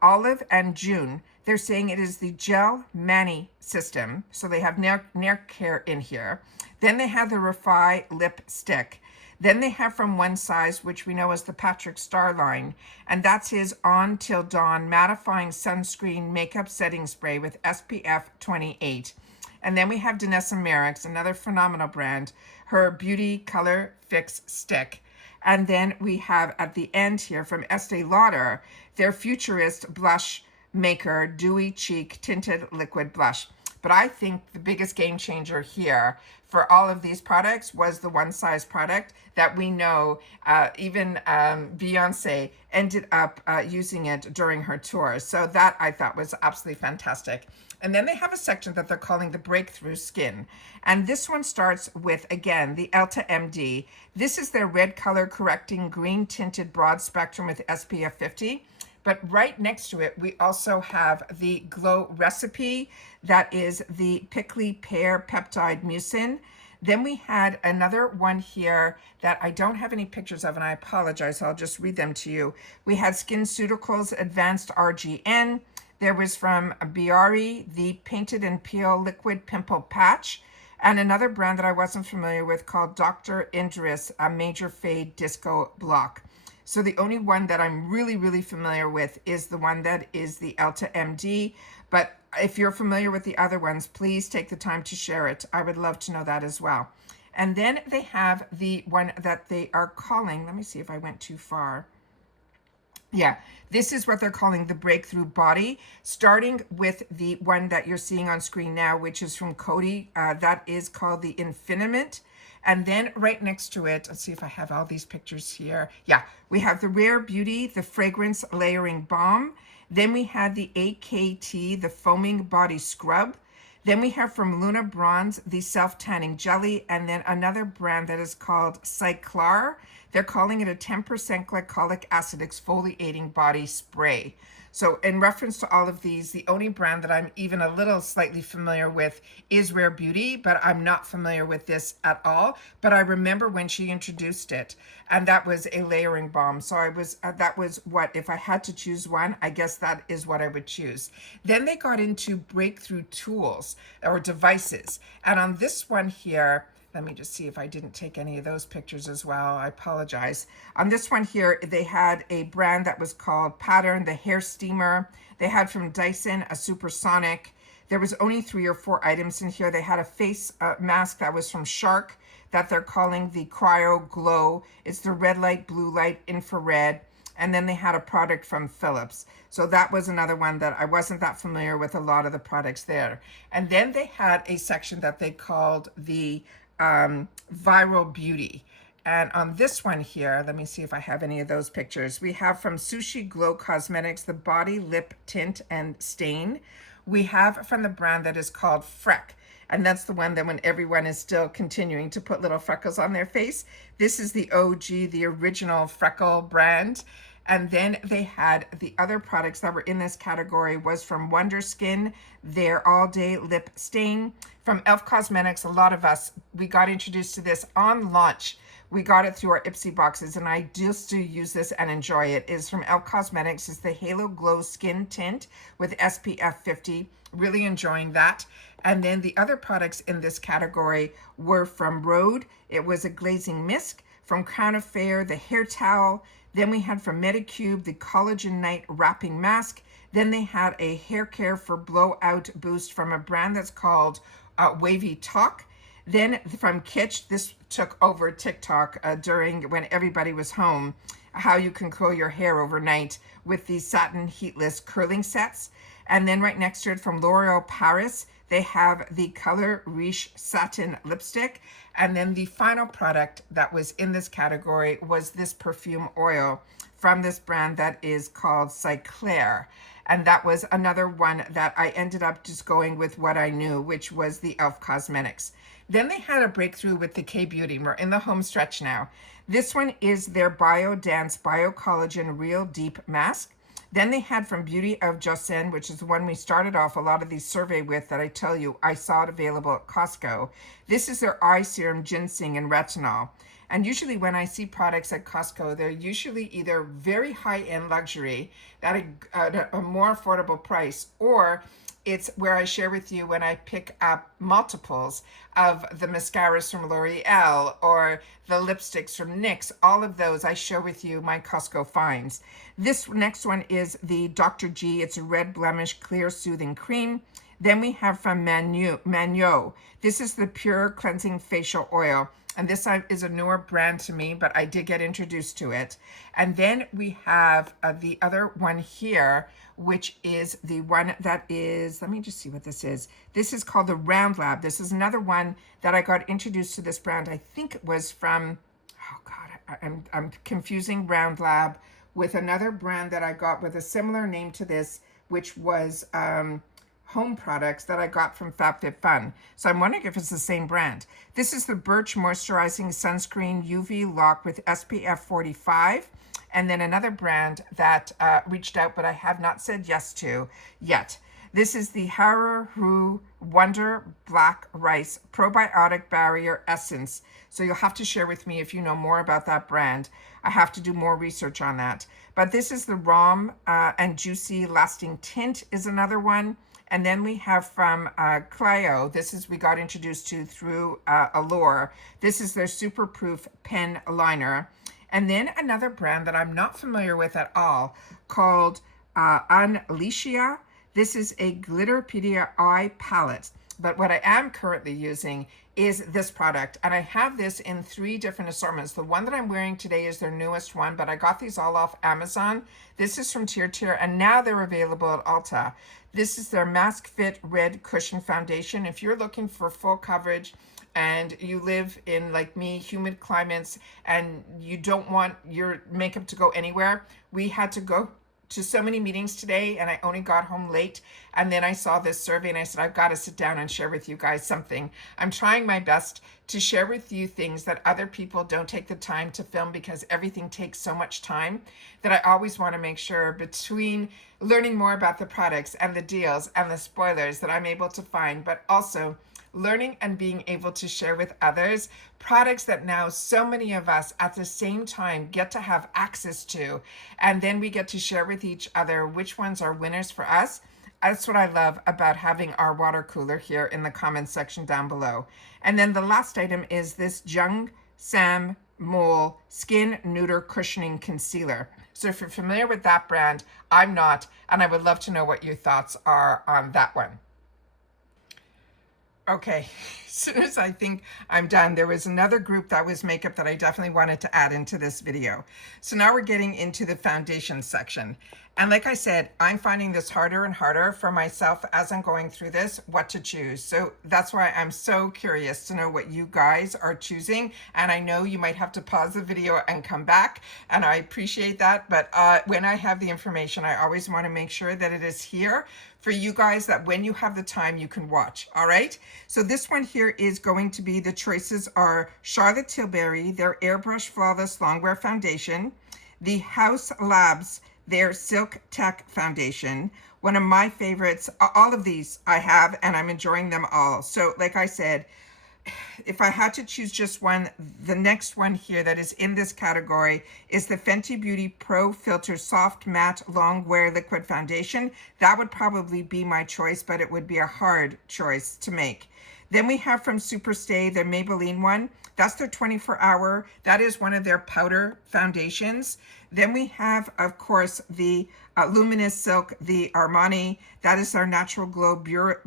Olive and June, they're saying it is the Gel Mani system. So they have Nair Care in here. Then they have the Refi Lip Stick. Then they have from One Size, which we know as the Patrick Star line, and that's his On Till Dawn mattifying sunscreen makeup setting spray with SPF 28. And then we have Danessa Merrick's, another phenomenal brand, her Beauty Color Fix Stick. And then we have at the end here from Estee Lauder, their Futurist Blush Maker Dewy Cheek Tinted Liquid Blush. But I think the biggest game changer here for all of these products was the one size product that we know even Beyonce ended up using it during her tour. So that I thought was absolutely fantastic. And then they have a section that they're calling the Breakthrough Skin. And this one starts with, again, the Elta MD. This is their red color correcting green tinted broad spectrum with SPF 50. But right next to it, we also have the Glow Recipe. That is the Pickly Pear Peptide Mucin. Then we had another one here that I don't have any pictures of, and I apologize, so I'll just read them to you. We had SkinCeuticals Advanced RGN. There was from Biari, the Painted and Peel Liquid Pimple Patch, and another brand that I wasn't familiar with called Dr. Indris, a Major Fade Disco Block. So the only one that I'm really familiar with is the one that is the Elta MD. But if you're familiar with the other ones, please take the time to share it. I would love to know that as well. And then they have the one that they are calling, let me see if I went too far. Yeah, this is what they're calling the Breakthrough Body, starting with the one that you're seeing on screen now, which is from Coty. That is called the Infiniment. And then right next to it, let's see if I have all these pictures here. Yeah, we have the Rare Beauty, the Fragrance Layering Balm. Then we had the AKT, the Foaming Body Scrub. Then we have from Luna Bronze, the Self-Tanning Jelly, and then another brand that is called Cyclar. They're calling it a 10% glycolic acid exfoliating body spray. So in reference to all of these, the only brand that I'm even a little slightly familiar with is Rare Beauty, but I'm not familiar with this at all. But I remember when she introduced it, and that was a layering balm. So I was that was what, if I had to choose one, I guess that is what I would choose. Then they got into breakthrough tools or devices. And on this one here, let me just see if I didn't take any of those pictures as well. I apologize. On this one here, they had a brand that was called Pattern, the hair steamer. They had from Dyson, a supersonic. There was only 3 or 4 items in here. They had a face mask that was from Shark that they're calling the Cryo Glow. It's the red light, blue light, infrared. And then they had a product from Philips. So that was another one that I wasn't that familiar with a lot of the products there. And then they had a section that they called the Viral Beauty. And on this one here, let me see if I have any of those pictures. We have from Sushi Glow Cosmetics, the Body Lip Tint and Stain. We have from the brand that is called Freck. And that's the one that when everyone is still continuing to put little freckles on their face. This is the OG, the original freckle brand. And then they had the other products that were in this category was from Wonder Skin, their All Day Lip Stain. From e.l.f. Cosmetics, a lot of us, we got introduced to this on launch. We got it through our Ipsy boxes, and I do still use this and enjoy it. It's from e.l.f. Cosmetics. It's the Halo Glow Skin Tint with SPF 50. Really enjoying that. And then the other products in this category were from Rhode. It was a glazing mist. From Crown Affair, the hair towel. Then we had from Medicube, the Collagen Night Wrapping Mask. Then they had a hair care for blowout boost from a brand that's called Wavy Talk. Then from Kitsch, this took over TikTok during when everybody was home, how you can curl your hair overnight with these satin heatless curling sets. And then right next to it from L'Oreal Paris, they have the Color Riche Satin Lipstick. And then the final product that was in this category was this perfume oil from this brand that is called Cyclar. And that was another one that I ended up just going with what I knew, which was the e.l.f. Cosmetics. Then they had a breakthrough with the K-Beauty. We're in the home stretch now. This one is their BioDance BioCollagen Real Deep Mask. Then they had from Beauty of Joseon, which is the one we started off a lot of these survey with that I tell you, I saw it available at Costco. This is their eye serum, ginseng, and retinol. And usually when I see products at Costco, they're usually either very high-end luxury at a more affordable price, or it's where I share with you when I pick up multiples of the mascaras from L'Oreal or the lipsticks from NYX. All of those I share with you my Costco finds. This next one is the Dr. G. It's a red blemish clear soothing cream. Then we have from Manyo. This is the Pure Cleansing Facial Oil. And this is a newer brand to me, but I did get introduced to it. And then we have the other one here, which is the one that is, let me just see what this is. This is called the Round Lab. This is another one that I got introduced to this brand. I think it was from, oh God, I'm confusing Round Lab with another brand that I got with a similar name to this, which was home products that I got from FabFitFun. So I'm wondering if it's the same brand. This is the Birch Moisturizing Sunscreen UV Lock with SPF 45. And then another brand that reached out, but I have not said yes to yet. This is the Haru Wonder Black Rice Probiotic Barrier Essence. So you'll have to share with me if you know more about that brand. I have to do more research on that. But this is the Rom and Juicy Lasting Tint is another one. And then we have from Clio, this is we got introduced to through Allure. This is their Super Proof Pen Liner. And then another brand that I'm not familiar with at all called Unleashia. This is a Glitterpedia eye palette. But what I am currently using is this product. And I have this in 3 different assortments. The one that I'm wearing today is their newest one, but I got these all off Amazon. This is from Tier, and now they're available at Ulta. This is their Mask Fit Red Cushion Foundation. If you're looking for full coverage and you live in, like me, humid climates, and you don't want your makeup to go anywhere, we had to go to so many meetings today and I only got home late, and then I saw this survey and I said, I've got to sit down and share with you guys something. I'm trying my best to share with you things that other people don't take the time to film because everything takes so much time, that I always want to make sure between learning more about the products and the deals and the spoilers that I'm able to find, but also learning and being able to share with others products that now so many of us at the same time get to have access to. And then we get to share with each other which ones are winners for us. That's what I love about having our water cooler here in the comments section down below. And then the last item is this Jung Sam Mole Skin Neuter Cushioning Concealer. So if you're familiar with that brand, I'm not, and I would love to know what your thoughts are on that one. Okay, as soon as I think I'm done, there was another group that was makeup that I definitely wanted to add into this video. So now we're getting into the foundation section. And like I said, I'm finding this harder and harder for myself as I'm going through this, what to choose. So that's why I'm so curious to know what you guys are choosing. And I know you might have to pause the video and come back, and I appreciate that. But when I have the information, I always want to make sure that it is here for you guys, that when you have the time, you can watch. All right. So this one here is going to be, the choices are Charlotte Tilbury, their Airbrush Flawless Longwear Foundation, the House Labs, their Silk Tech Foundation, one of my favorites. All of these I have, and I'm enjoying them all. So like I said, if I had to choose just one, the next one here that is in this category is the Fenty Beauty Pro Filter Soft Matte Long Wear Liquid Foundation. That would probably be my choice, but it would be a hard choice to make. Then we have from Superstay, the Maybelline one. That's their 24-hour. That is one of their powder foundations. Then we have, of course, the Luminous Silk, the Armani. That is our Natural Glow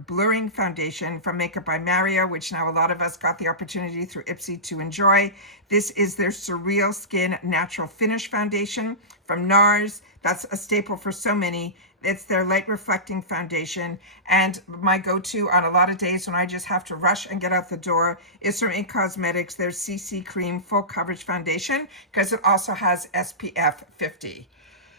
Blurring Foundation from Makeup by Mario, which now a lot of us got the opportunity through Ipsy to enjoy. This is their Surreal Skin Natural Finish Foundation from NARS. That's a staple for so many. It's their light reflecting foundation. And my go-to on a lot of days when I just have to rush and get out the door is from IT Cosmetics, their CC Cream Full Coverage Foundation, because it also has SPF 50.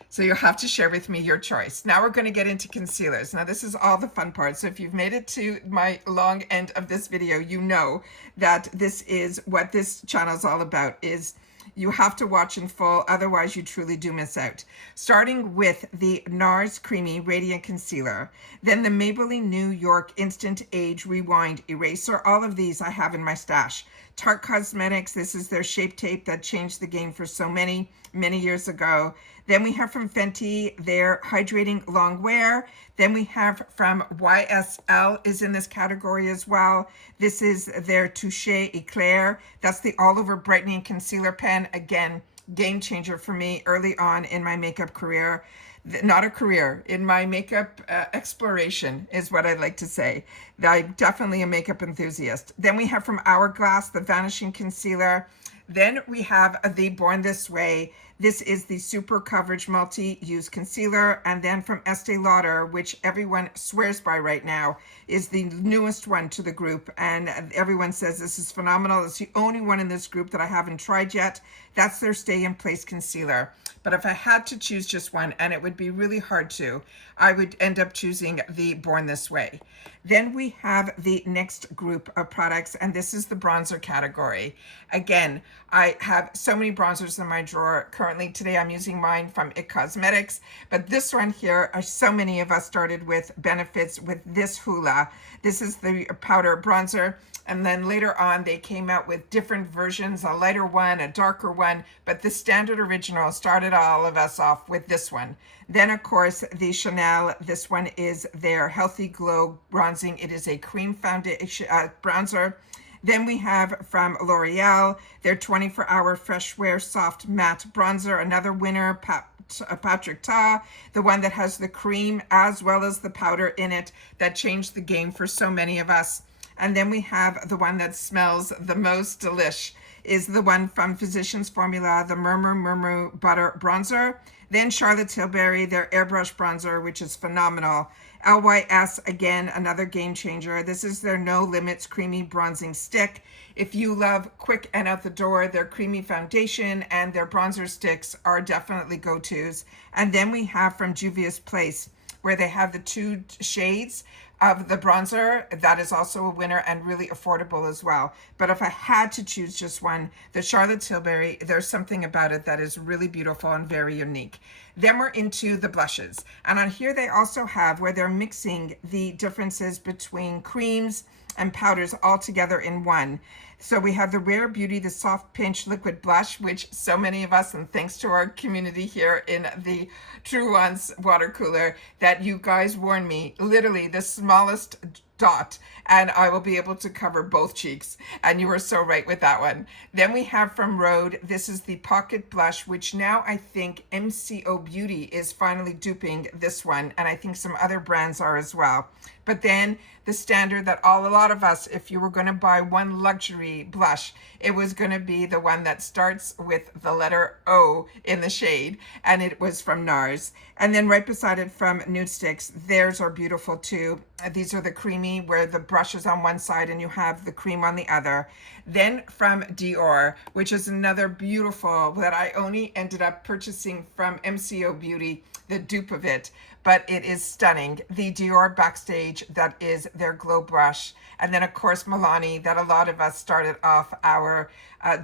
So you'll have to share with me your choice. Now we're going to get into concealers. Now this is all the fun part. So if you've made it to my long end of this video, you know that this is what this channel is all about, is you have to watch in full, otherwise you truly do miss out. Starting with the NARS Creamy Radiant Concealer, then the Maybelline New York Instant Age Rewind Eraser. All of these I have in my stash. Tarte Cosmetics, this is their Shape Tape that changed the game for so many years ago. Then we have from Fenty their Hydrating Long Wear. Then we have from YSL is in this category as well. This is their Touche Eclair. That's the all over brightening concealer pen. Again, game changer for me early on in my makeup career. not a career, in my makeup exploration is what I like to say. I'm definitely a makeup enthusiast. Then we have from Hourglass, the Vanishing Concealer. Then we have the Born This Way. This is the Super Coverage Multi-Use Concealer. And then from Estee Lauder, which everyone swears by right now, is the newest one to the group. And everyone says this is phenomenal. It's the only one in this group that I haven't tried yet. That's their Stay in Place Concealer. But if I had to choose just one, and it would be really hard to, I would end up choosing the Born This Way. Then we have the next group of products, and this is the bronzer category. Again, I have so many bronzers in my drawer. Currently today I'm using mine from IT Cosmetics, but this one here, so many of us started with Benefits with this Hoola. This is the powder bronzer. And then later on, they came out with different versions, a lighter one, a darker one, but the standard original started all of us off with this one. Then, of course, the Chanel, this one is their Healthy Glow Bronzing. It is a cream foundation bronzer. Then we have from L'Oreal, their 24-hour Fresh Wear Soft Matte Bronzer, another winner, Patrick Ta, the one that has the cream as well as the powder in it that changed the game for so many of us. And then we have the one that smells the most delish, is the one from Physicians Formula, the Murmur Butter Bronzer. Then Charlotte Tilbury, their Airbrush Bronzer, which is phenomenal. LYS, again, another game changer. This is their No Limits Creamy Bronzing Stick. If you love quick and out the door, their creamy foundation and their bronzer sticks are definitely go-tos. And then we have from Juvia's Place, where they have the 2 shades of the bronzer. That is also a winner and really affordable as well. But if I had to choose just one, the Charlotte Tilbury, there's something about it that is really beautiful and very unique. Then we're into the blushes. And on here they also have where they're mixing the differences between creams and powders all together in one. So we have the Rare Beauty, the Soft Pinch Liquid Blush, which so many of us, and thanks to our community here in the TrueWants water cooler, that you guys warned me, literally the smallest dot, and I will be able to cover both cheeks. And you were so right with that one. Then we have from Rhode, this is the Pocket Blush, which now I think MCO Beauty is finally duping this one, and I think some other brands are as well. But then the standard that a lot of us, if you were going to buy one luxury blush, it was going to be the one that starts with the letter O in the shade, and it was from NARS. And then right beside it from Nude Sticks, theirs are beautiful too. These are the creamy, where the brush is on one side and you have the cream on the other. Then from Dior, which is another beautiful that I only ended up purchasing from MCO Beauty, the dupe of it, but it is stunning. The Dior Backstage, that is their glow brush. And then of course Milani, that a lot of us started off our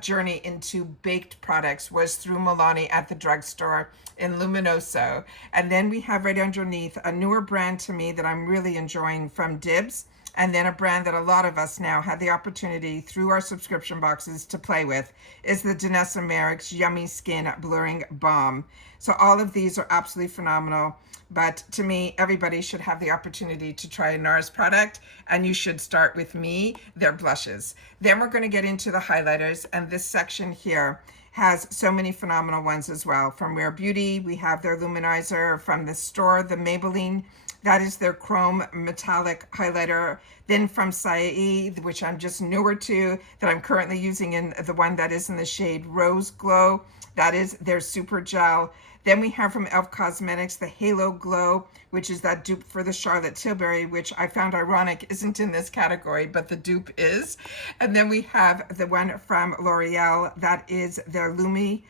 journey into baked products was through Milani at the drugstore in Luminoso. And then we have right underneath a newer brand to me that I'm really enjoying from Dibs. And then a brand that a lot of us now had the opportunity through our subscription boxes to play with is the Danessa Merrick's Yummy Skin Blurring Balm. So all of these are absolutely phenomenal. But to me, everybody should have the opportunity to try a NARS product, and you should start with me, their blushes. Then we're going to get into the highlighters, and this section here has so many phenomenal ones as well. From Rare Beauty, we have their luminizer. From the store, the Maybelline, that is their chrome metallic highlighter. Then from Saie, which I'm just newer to, that I'm currently using in the one that is in the shade Rose Glow, that is their super gel. Then we have from IT Cosmetics the Halo Glow, which is that dupe for the Charlotte Tilbury, which I found ironic isn't in this category, but the dupe is. And then we have the one from L'Oreal, that is their Lumi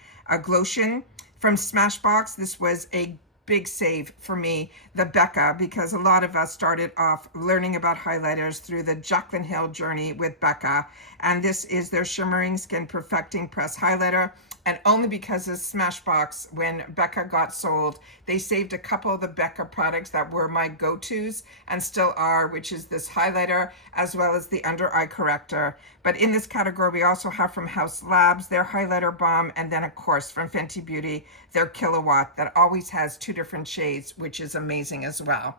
Glotion. From Smashbox, this was a big save for me, the Becca, because a lot of us started off learning about highlighters through the Jaclyn Hill journey with Becca. And this is their Shimmering Skin Perfecting Press Highlighter. And only because of Smashbox, when Becca got sold, they saved a couple of the Becca products that were my go-tos and still are, which is this highlighter as well as the under eye corrector. But in this category, we also have from House Labs, their highlighter balm, and then of course from Fenty Beauty, their Kilowatt that always has 2 different shades, which is amazing as well.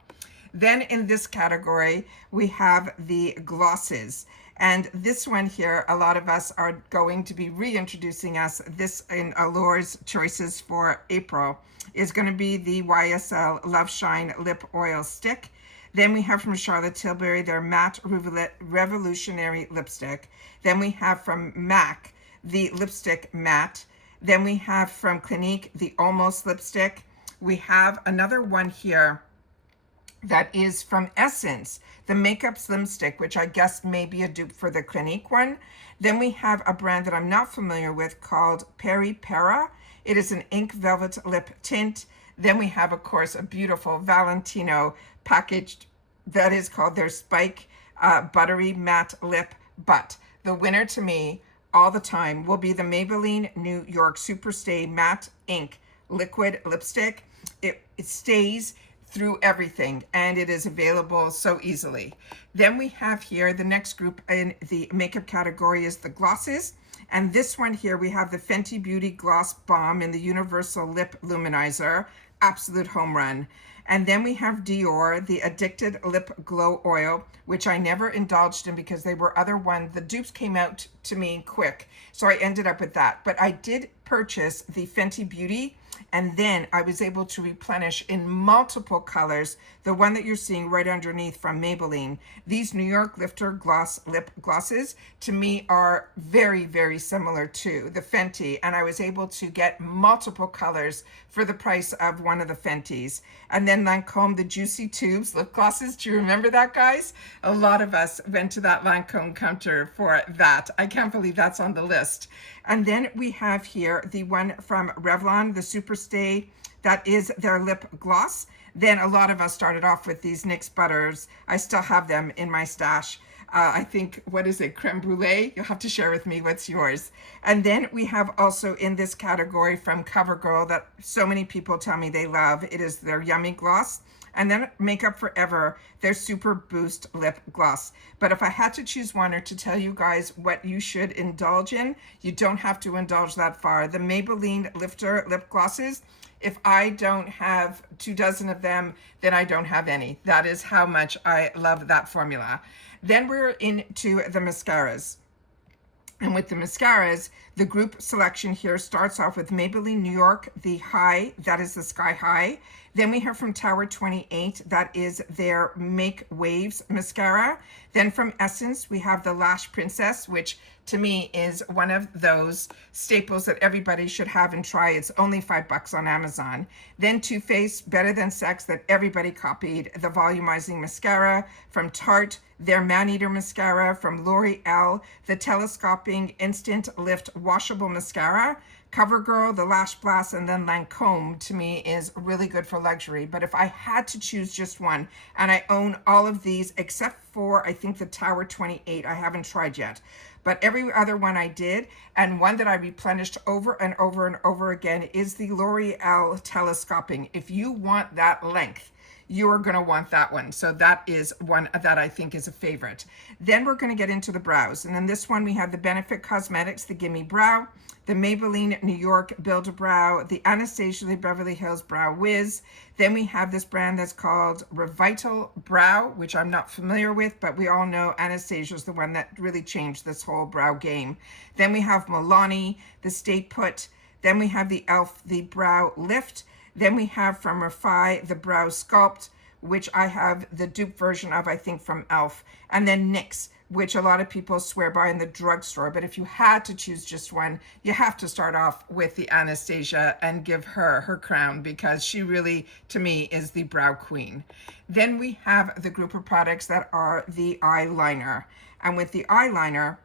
Then in this category, we have the glosses. And this one here, a lot of us are going to be reintroducing us. This in Allure's choices for April is going to be the YSL Love Shine Lip Oil Stick. Then we have from Charlotte Tilbury their Matte Revolutionary Lipstick. Then we have from MAC the Lipstick Matte. Then we have from Clinique the Almost Lipstick. We have another one here that is from Essence, the Makeup Slim Stick, which I guess may be a dupe for the Clinique one. Then we have a brand that I'm not familiar with called Peri Para. It is an ink velvet lip tint. Then we have, of course, a beautiful Valentino packaged that is called their Spike Buttery Matte Lip. But the winner to me all the time will be the Maybelline New York Superstay Matte Ink Liquid Lipstick. It stays through everything, and it is available so easily. Then we have here the next group in the makeup category is the glosses. And this one here, we have the Fenty Beauty Gloss Bomb in the Universal Lip Luminizer, absolute home run. And then we have Dior, the Addicted Lip Glow Oil, which I never indulged in because they were other ones. The dupes came out to me quick, so I ended up with that. But I did purchase the Fenty Beauty, and then I was able to replenish in multiple colors the one that you're seeing right underneath from Maybelline. These New York Lifter Gloss Lip Glosses to me are very, very similar to the Fenty, and I was able to get multiple colors for the price of one of the Fenties. And then Lancome, the Juicy Tubes lip glosses. Do you remember that, guys? A lot of us went to that Lancome counter for that. I can't believe that's on the list. And then we have here the one from Revlon, the Superstay, that is their lip gloss. Then a lot of us started off with these NYX Butters. I still have them in my stash. I think, what is it, creme brulee? You'll have to share with me what's yours. And then we have also in this category from CoverGirl that so many people tell me they love. It is their Yummy Gloss. And then Makeup Forever, their Super Boost Lip Gloss. But if I had to choose one or to tell you guys what you should indulge in, you don't have to indulge that far. The Maybelline Lifter Lip Glosses, if I don't have 24 of them, then I don't have any. That is how much I love that formula. Then we're into the mascaras. And with the mascaras, the group selection here starts off with Maybelline New York, the High, that is the Sky High. Then we have from Tower 28, that is their Make Waves mascara. Then from Essence, we have the Lash Princess, which to me is one of those staples that everybody should have and try. It's only $5 on Amazon. Then Too Faced Better Than Sex, that everybody copied, the volumizing mascara. From Tarte, their Man-Eater mascara. From L'Oreal, the telescoping instant lift washable mascara. CoverGirl, the Lash Blast, and then Lancome to me is really good for luxury. But if I had to choose just one, and I own all of these except for I think the Tower 28, I haven't tried yet. But every other one I did, and one that I replenished over and over and over again is the L'Oreal Telescoping. If you want that length, you are going to want that one. So that is one that I think is a favorite. Then we're going to get into the brows. And then this one, we have the Benefit Cosmetics, the Gimme Brow, the Maybelline New York Build-A-Brow, the Anastasia the Beverly Hills Brow Wiz. Then we have this brand that's called Revital Brow, which I'm not familiar with, but we all know Anastasia is the one that really changed this whole brow game. Then we have Milani, the Stay Put. Then we have the e.l.f. the Brow Lift. Then we have from Refi the Brow Sculpt, which I have the dupe version of, I think, from e.l.f. And then NYX, which a lot of people swear by in the drugstore. But if you had to choose just one, you have to start off with the Anastasia and give her her crown, because she really, to me, is the brow queen. Then we have the group of products that are the eyeliner. And with the eyeliner,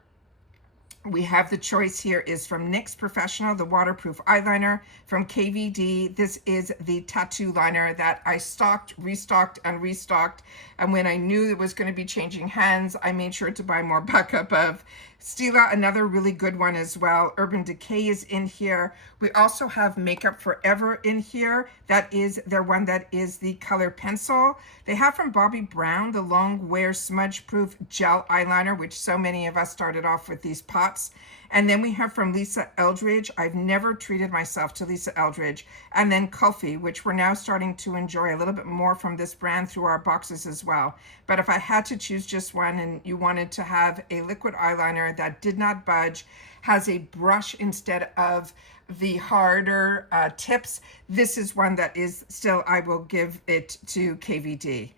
we have the choice here is from NYX Professional, the waterproof eyeliner. From KVD, this is the tattoo liner that I stocked, restocked, and restocked. And when I knew it was going to be changing hands, I made sure to buy more backup of. Stila, another really good one as well. Urban Decay is in here. We also have Makeup Forever in here. That is their one that is the color pencil. They have from Bobbi Brown the Long Wear Smudge Proof Gel Eyeliner, which so many of us started off with these pots. drops. And then we have from Lisa Eldridge. I've never treated myself to Lisa Eldridge. And then Kulfi, which we're now starting to enjoy a little bit more from this brand through our boxes as well. But if I had to choose just one and you wanted to have a liquid eyeliner that did not budge, has a brush instead of the harder tips, this is one that is still, I will give it to KVD.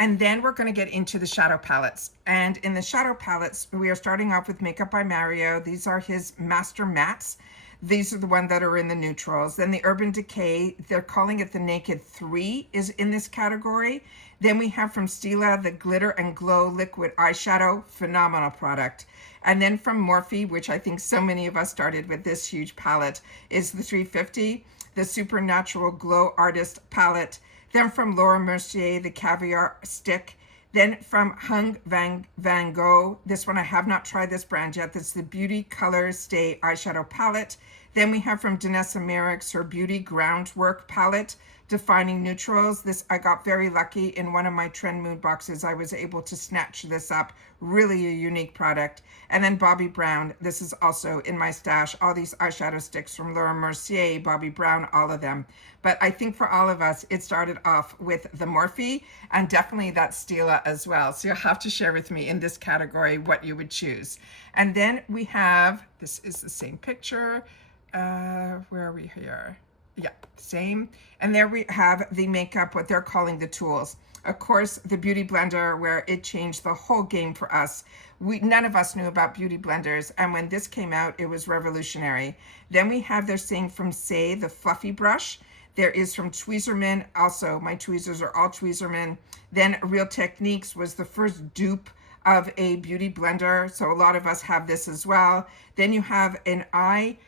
And then we're going to get into the shadow palettes. And in the shadow palettes, we are starting off with Makeup by Mario. These are his master mattes. These are the ones that are in the neutrals. Then the Urban Decay, they're calling it the Naked 3, is in this category. Then we have from Stila the Glitter and Glow Liquid Eyeshadow, phenomenal product. And then from Morphe, which I think so many of us started with this huge palette, is the 350, the Supernatural Glow Artist Palette. Then from Laura Mercier, the Caviar Stick. Then from Hung Van Gogh, this one I have not tried this brand yet. This is the Beauty Color Stay Eyeshadow Palette. Then we have from Danessa Merrick's her Beauty Groundwork Palette, Defining Neutrals. This I got very lucky in one of my Trend Mood boxes. I was able to snatch this up. Really a unique product. And then Bobbi Brown. This is also in my stash. All these eyeshadow sticks from Laura Mercier, Bobbi Brown, all of them. But I think for all of us, it started off with the Morphe and definitely that Stila as well. So you'll have to share with me in this category what you would choose. And then we have, this is the same picture. Where are we here? Yeah, same. And there we have the makeup, what they're calling the tools. Of course, the Beauty Blender, where it changed the whole game for us. None of us knew about beauty blenders, and when this came out, it was revolutionary. Then we have, they're saying from Say, the Fluffy Brush. There is from Tweezerman, also my tweezers are all Tweezerman. Then Real Techniques was the first dupe of a beauty blender, so a lot of us have this as well. Then you have an eye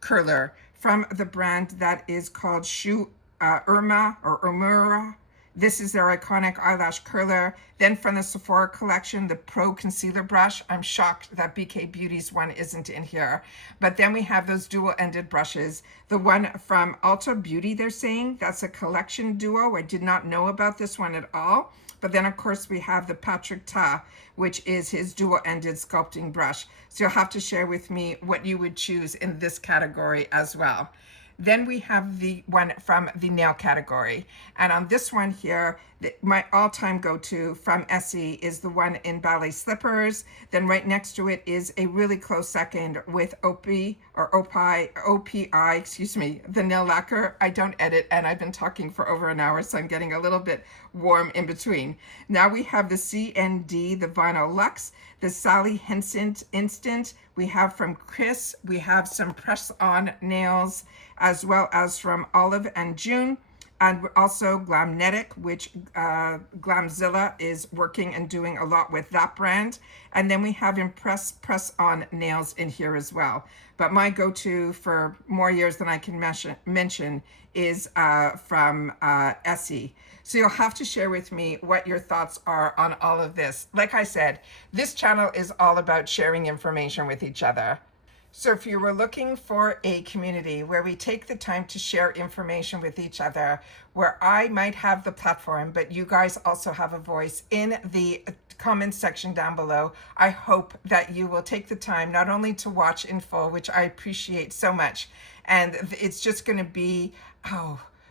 curler from the brand that is called Irma or Umura. This is their iconic eyelash curler. Then from the Sephora collection, the Pro Concealer Brush. I'm shocked that BK Beauty's one isn't in here. But then we have those dual-ended brushes. The one from Ulta Beauty, they're saying, that's a collection duo. I did not know about this one at all. But then, of course, we have the Patrick Ta, which is his dual-ended sculpting brush. So you'll have to share with me what you would choose in this category as well. Then we have the one from the nail category. And on this one here, my all-time go-to from Essie is the one in Ballet Slippers. Then right next to it is a really close second with OPI, the nail lacquer. I don't edit and I've been talking for over an hour, so I'm getting a little bit warm in between. Now we have the CND, the Vinyl Luxe, the Sally Henson Instant. We have from Chris, we have some press-on nails, as well as from Olive and June, and also Glamnetic, which Glamzilla is working and doing a lot with that brand. And then we have Impress press-on nails in here as well. But my go-to for more years than I can mention is from Essie. So you'll have to share with me what your thoughts are on all of this. Like I said, this channel is all about sharing information with each other. So if you were looking for a community where we take the time to share information with each other, where I might have the platform, but you guys also have a voice in the comments section down below, I hope that you will take the time not only to watch in full, which I appreciate so much, and it's just going to be,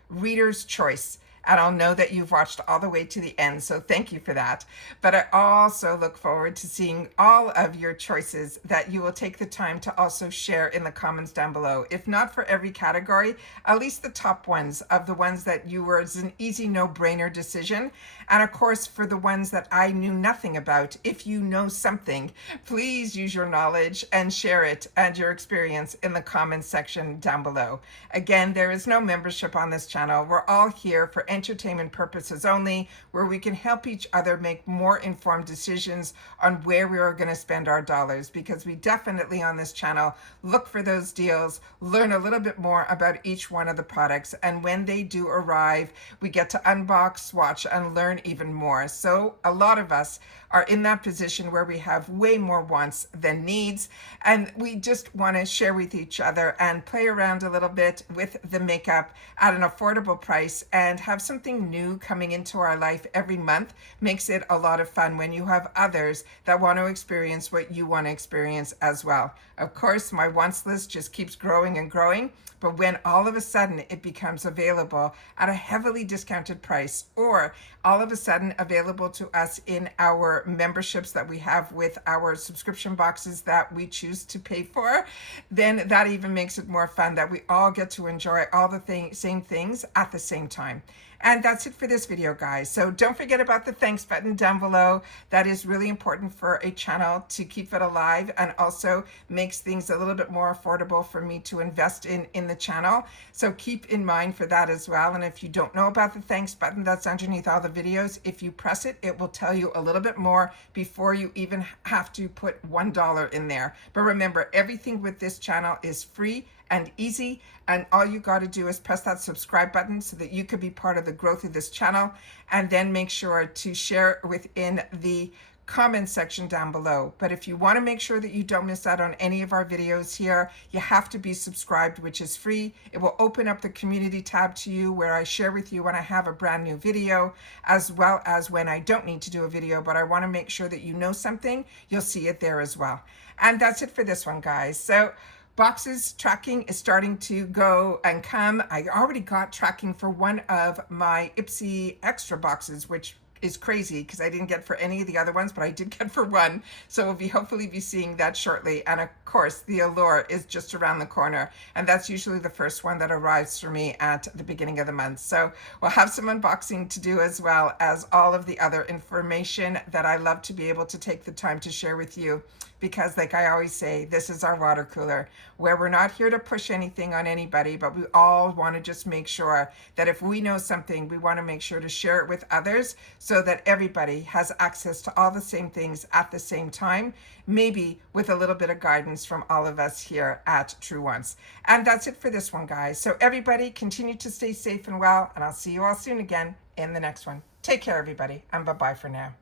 reader's choice. And I'll know that you've watched all the way to the end, so thank you for that. But I also look forward to seeing all of your choices that you will take the time to also share in the comments down below. If not for every category, at least the top ones of the ones that you were as an easy no-brainer decision. And of course, for the ones that I knew nothing about, if you know something, please use your knowledge and share it and your experience in the comments section down below. Again, there is no membership on this channel. We're all here for entertainment purposes only, where we can help each other make more informed decisions on where we are going to spend our dollars, because we definitely on this channel look for those deals, learn a little bit more about each one of the products, and when they do arrive, we get to unbox, swatch, and learn even more. So a lot of us are in that position where we have way more wants than needs, and we just want to share with each other and play around a little bit with the makeup at an affordable price and have something new coming into our life every month makes it a lot of fun when you have others that want to experience what you want to experience as well. Of course, my wants list just keeps growing and growing, but when all of a sudden it becomes available at a heavily discounted price, or all of a sudden available to us in our memberships that we have with our subscription boxes that we choose to pay for, then that even makes it more fun that we all get to enjoy all the same things at the same time. And that's it for this video, guys. So don't forget about the thanks button down below. That is really important for a channel to keep it alive, and also makes things a little bit more affordable for me to invest in the channel. So keep in mind for that as well. And if you don't know about the thanks button that's underneath all the videos, if you press it, it will tell you a little bit more before you even have to put $1 in there. But remember, everything with this channel is free and easy, and all you got to do is press that subscribe button so that you could be part of the growth of this channel, and then make sure to share within the comment section down below. But if you want to make sure that you don't miss out on any of our videos here, you have to be subscribed, which is free. It will open up the community tab to you, where I share with you when I have a brand new video, as well as when I don't need to do a video, but I want to make sure that you know something, you'll see it there as well. And that's it for this one, guys. So boxes tracking is starting to go and come. I already got tracking for one of my Ipsy extra boxes, which is crazy because I didn't get for any of the other ones, but I did get for one. So we'll hopefully be seeing that shortly. And of course, the Allure is just around the corner, and that's usually the first one that arrives for me at the beginning of the month. So we'll have some unboxing to do, as well as all of the other information that I love to be able to take the time to share with you. Because like I always say, this is our water cooler, where we're not here to push anything on anybody, but we all want to just make sure that if we know something, we want to make sure to share it with others, so that everybody has access to all the same things at the same time, maybe with a little bit of guidance from all of us here at TrueWants. And that's it for this one, guys. So everybody continue to stay safe and well, and I'll see you all soon again in the next one. Take care, everybody, and bye-bye for now.